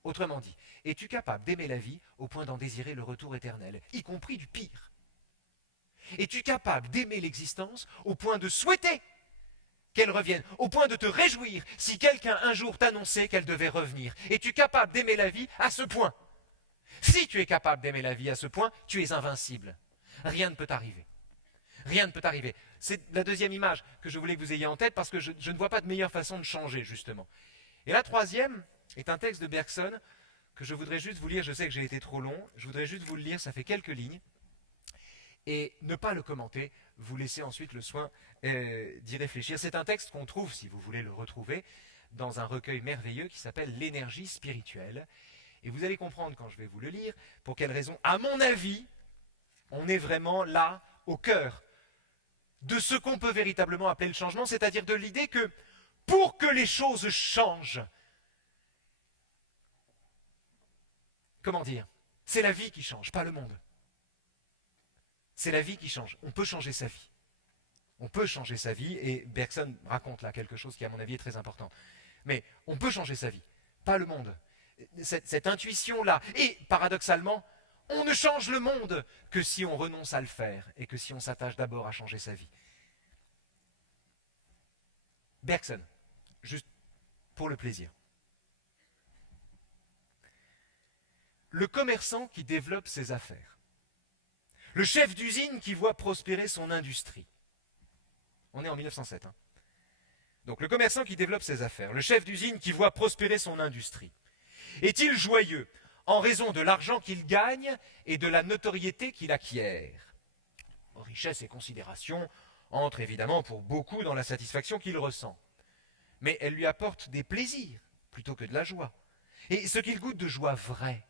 Autrement dit, es-tu capable d'aimer la vie au point d'en désirer le retour éternel, y compris du pire? Es-tu capable d'aimer l'existence au point de souhaiter qu'elle revienne, au point de te réjouir si quelqu'un un jour t'annonçait qu'elle devait revenir? Es-tu capable d'aimer la vie à ce point? Si tu es capable d'aimer la vie à ce point, tu es invincible. Rien ne peut t'arriver. Rien ne peut t'arriver. C'est la deuxième image que je voulais que vous ayez en tête parce que je ne vois pas de meilleure façon de changer, justement. Et la troisième est un texte de Bergson que je voudrais juste vous lire. Je sais que j'ai été trop long. Je voudrais juste vous le lire. Ça fait quelques lignes. Et ne pas le commenter. Vous laissez ensuite le soin d'y réfléchir. C'est un texte qu'on trouve, si vous voulez le retrouver, dans un recueil merveilleux qui s'appelle « L'énergie spirituelle ». Et vous allez comprendre quand je vais vous le lire pour quelle raison, à mon avis, on est vraiment là, au cœur de ce qu'on peut véritablement appeler le changement, c'est-à-dire de l'idée que pour que les choses changent, comment dire, c'est la vie qui change, pas le monde. C'est la vie qui change. On peut changer sa vie. On peut changer sa vie, et Bergson raconte là quelque chose qui, à mon avis, est très important. Mais on peut changer sa vie, pas le monde. Cette intuition-là. Et paradoxalement, on ne change le monde que si on renonce à le faire et que si on s'attache d'abord à changer sa vie. Bergson, juste pour le plaisir. Le commerçant qui développe ses affaires. Le chef d'usine qui voit prospérer son industrie. On est en 1907. Donc le commerçant qui développe ses affaires. Le chef d'usine qui voit prospérer son industrie. Est-il joyeux en raison de l'argent qu'il gagne et de la notoriété qu'il acquiert? Richesse et considération entrent évidemment pour beaucoup dans la satisfaction qu'il ressent. Mais elle lui apporte des plaisirs plutôt que de la joie. Et ce qu'il goûte de joie vraie,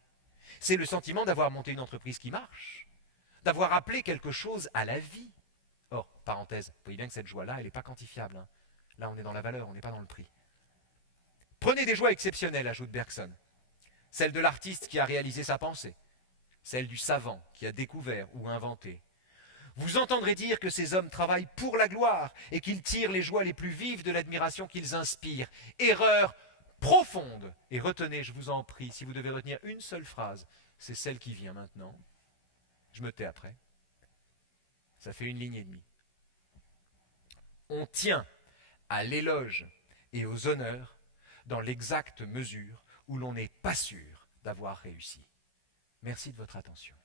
c'est le sentiment d'avoir monté une entreprise qui marche, d'avoir appelé quelque chose à la vie. Or, parenthèse, vous voyez bien que cette joie-là, elle n'est pas quantifiable. Là, on est dans la valeur, on n'est pas dans le prix. Prenez des joies exceptionnelles, ajoute Bergson. Celle de l'artiste qui a réalisé sa pensée, celle du savant qui a découvert ou inventé. Vous entendrez dire que ces hommes travaillent pour la gloire et qu'ils tirent les joies les plus vives de l'admiration qu'ils inspirent. Erreur profonde. Et retenez, je vous en prie, si vous devez retenir une seule phrase, c'est celle qui vient maintenant. Je me tais après. Ça fait 1 ligne et demie. On tient à l'éloge et aux honneurs dans l'exacte mesure où l'on n'est pas sûr d'avoir réussi. Merci de votre attention.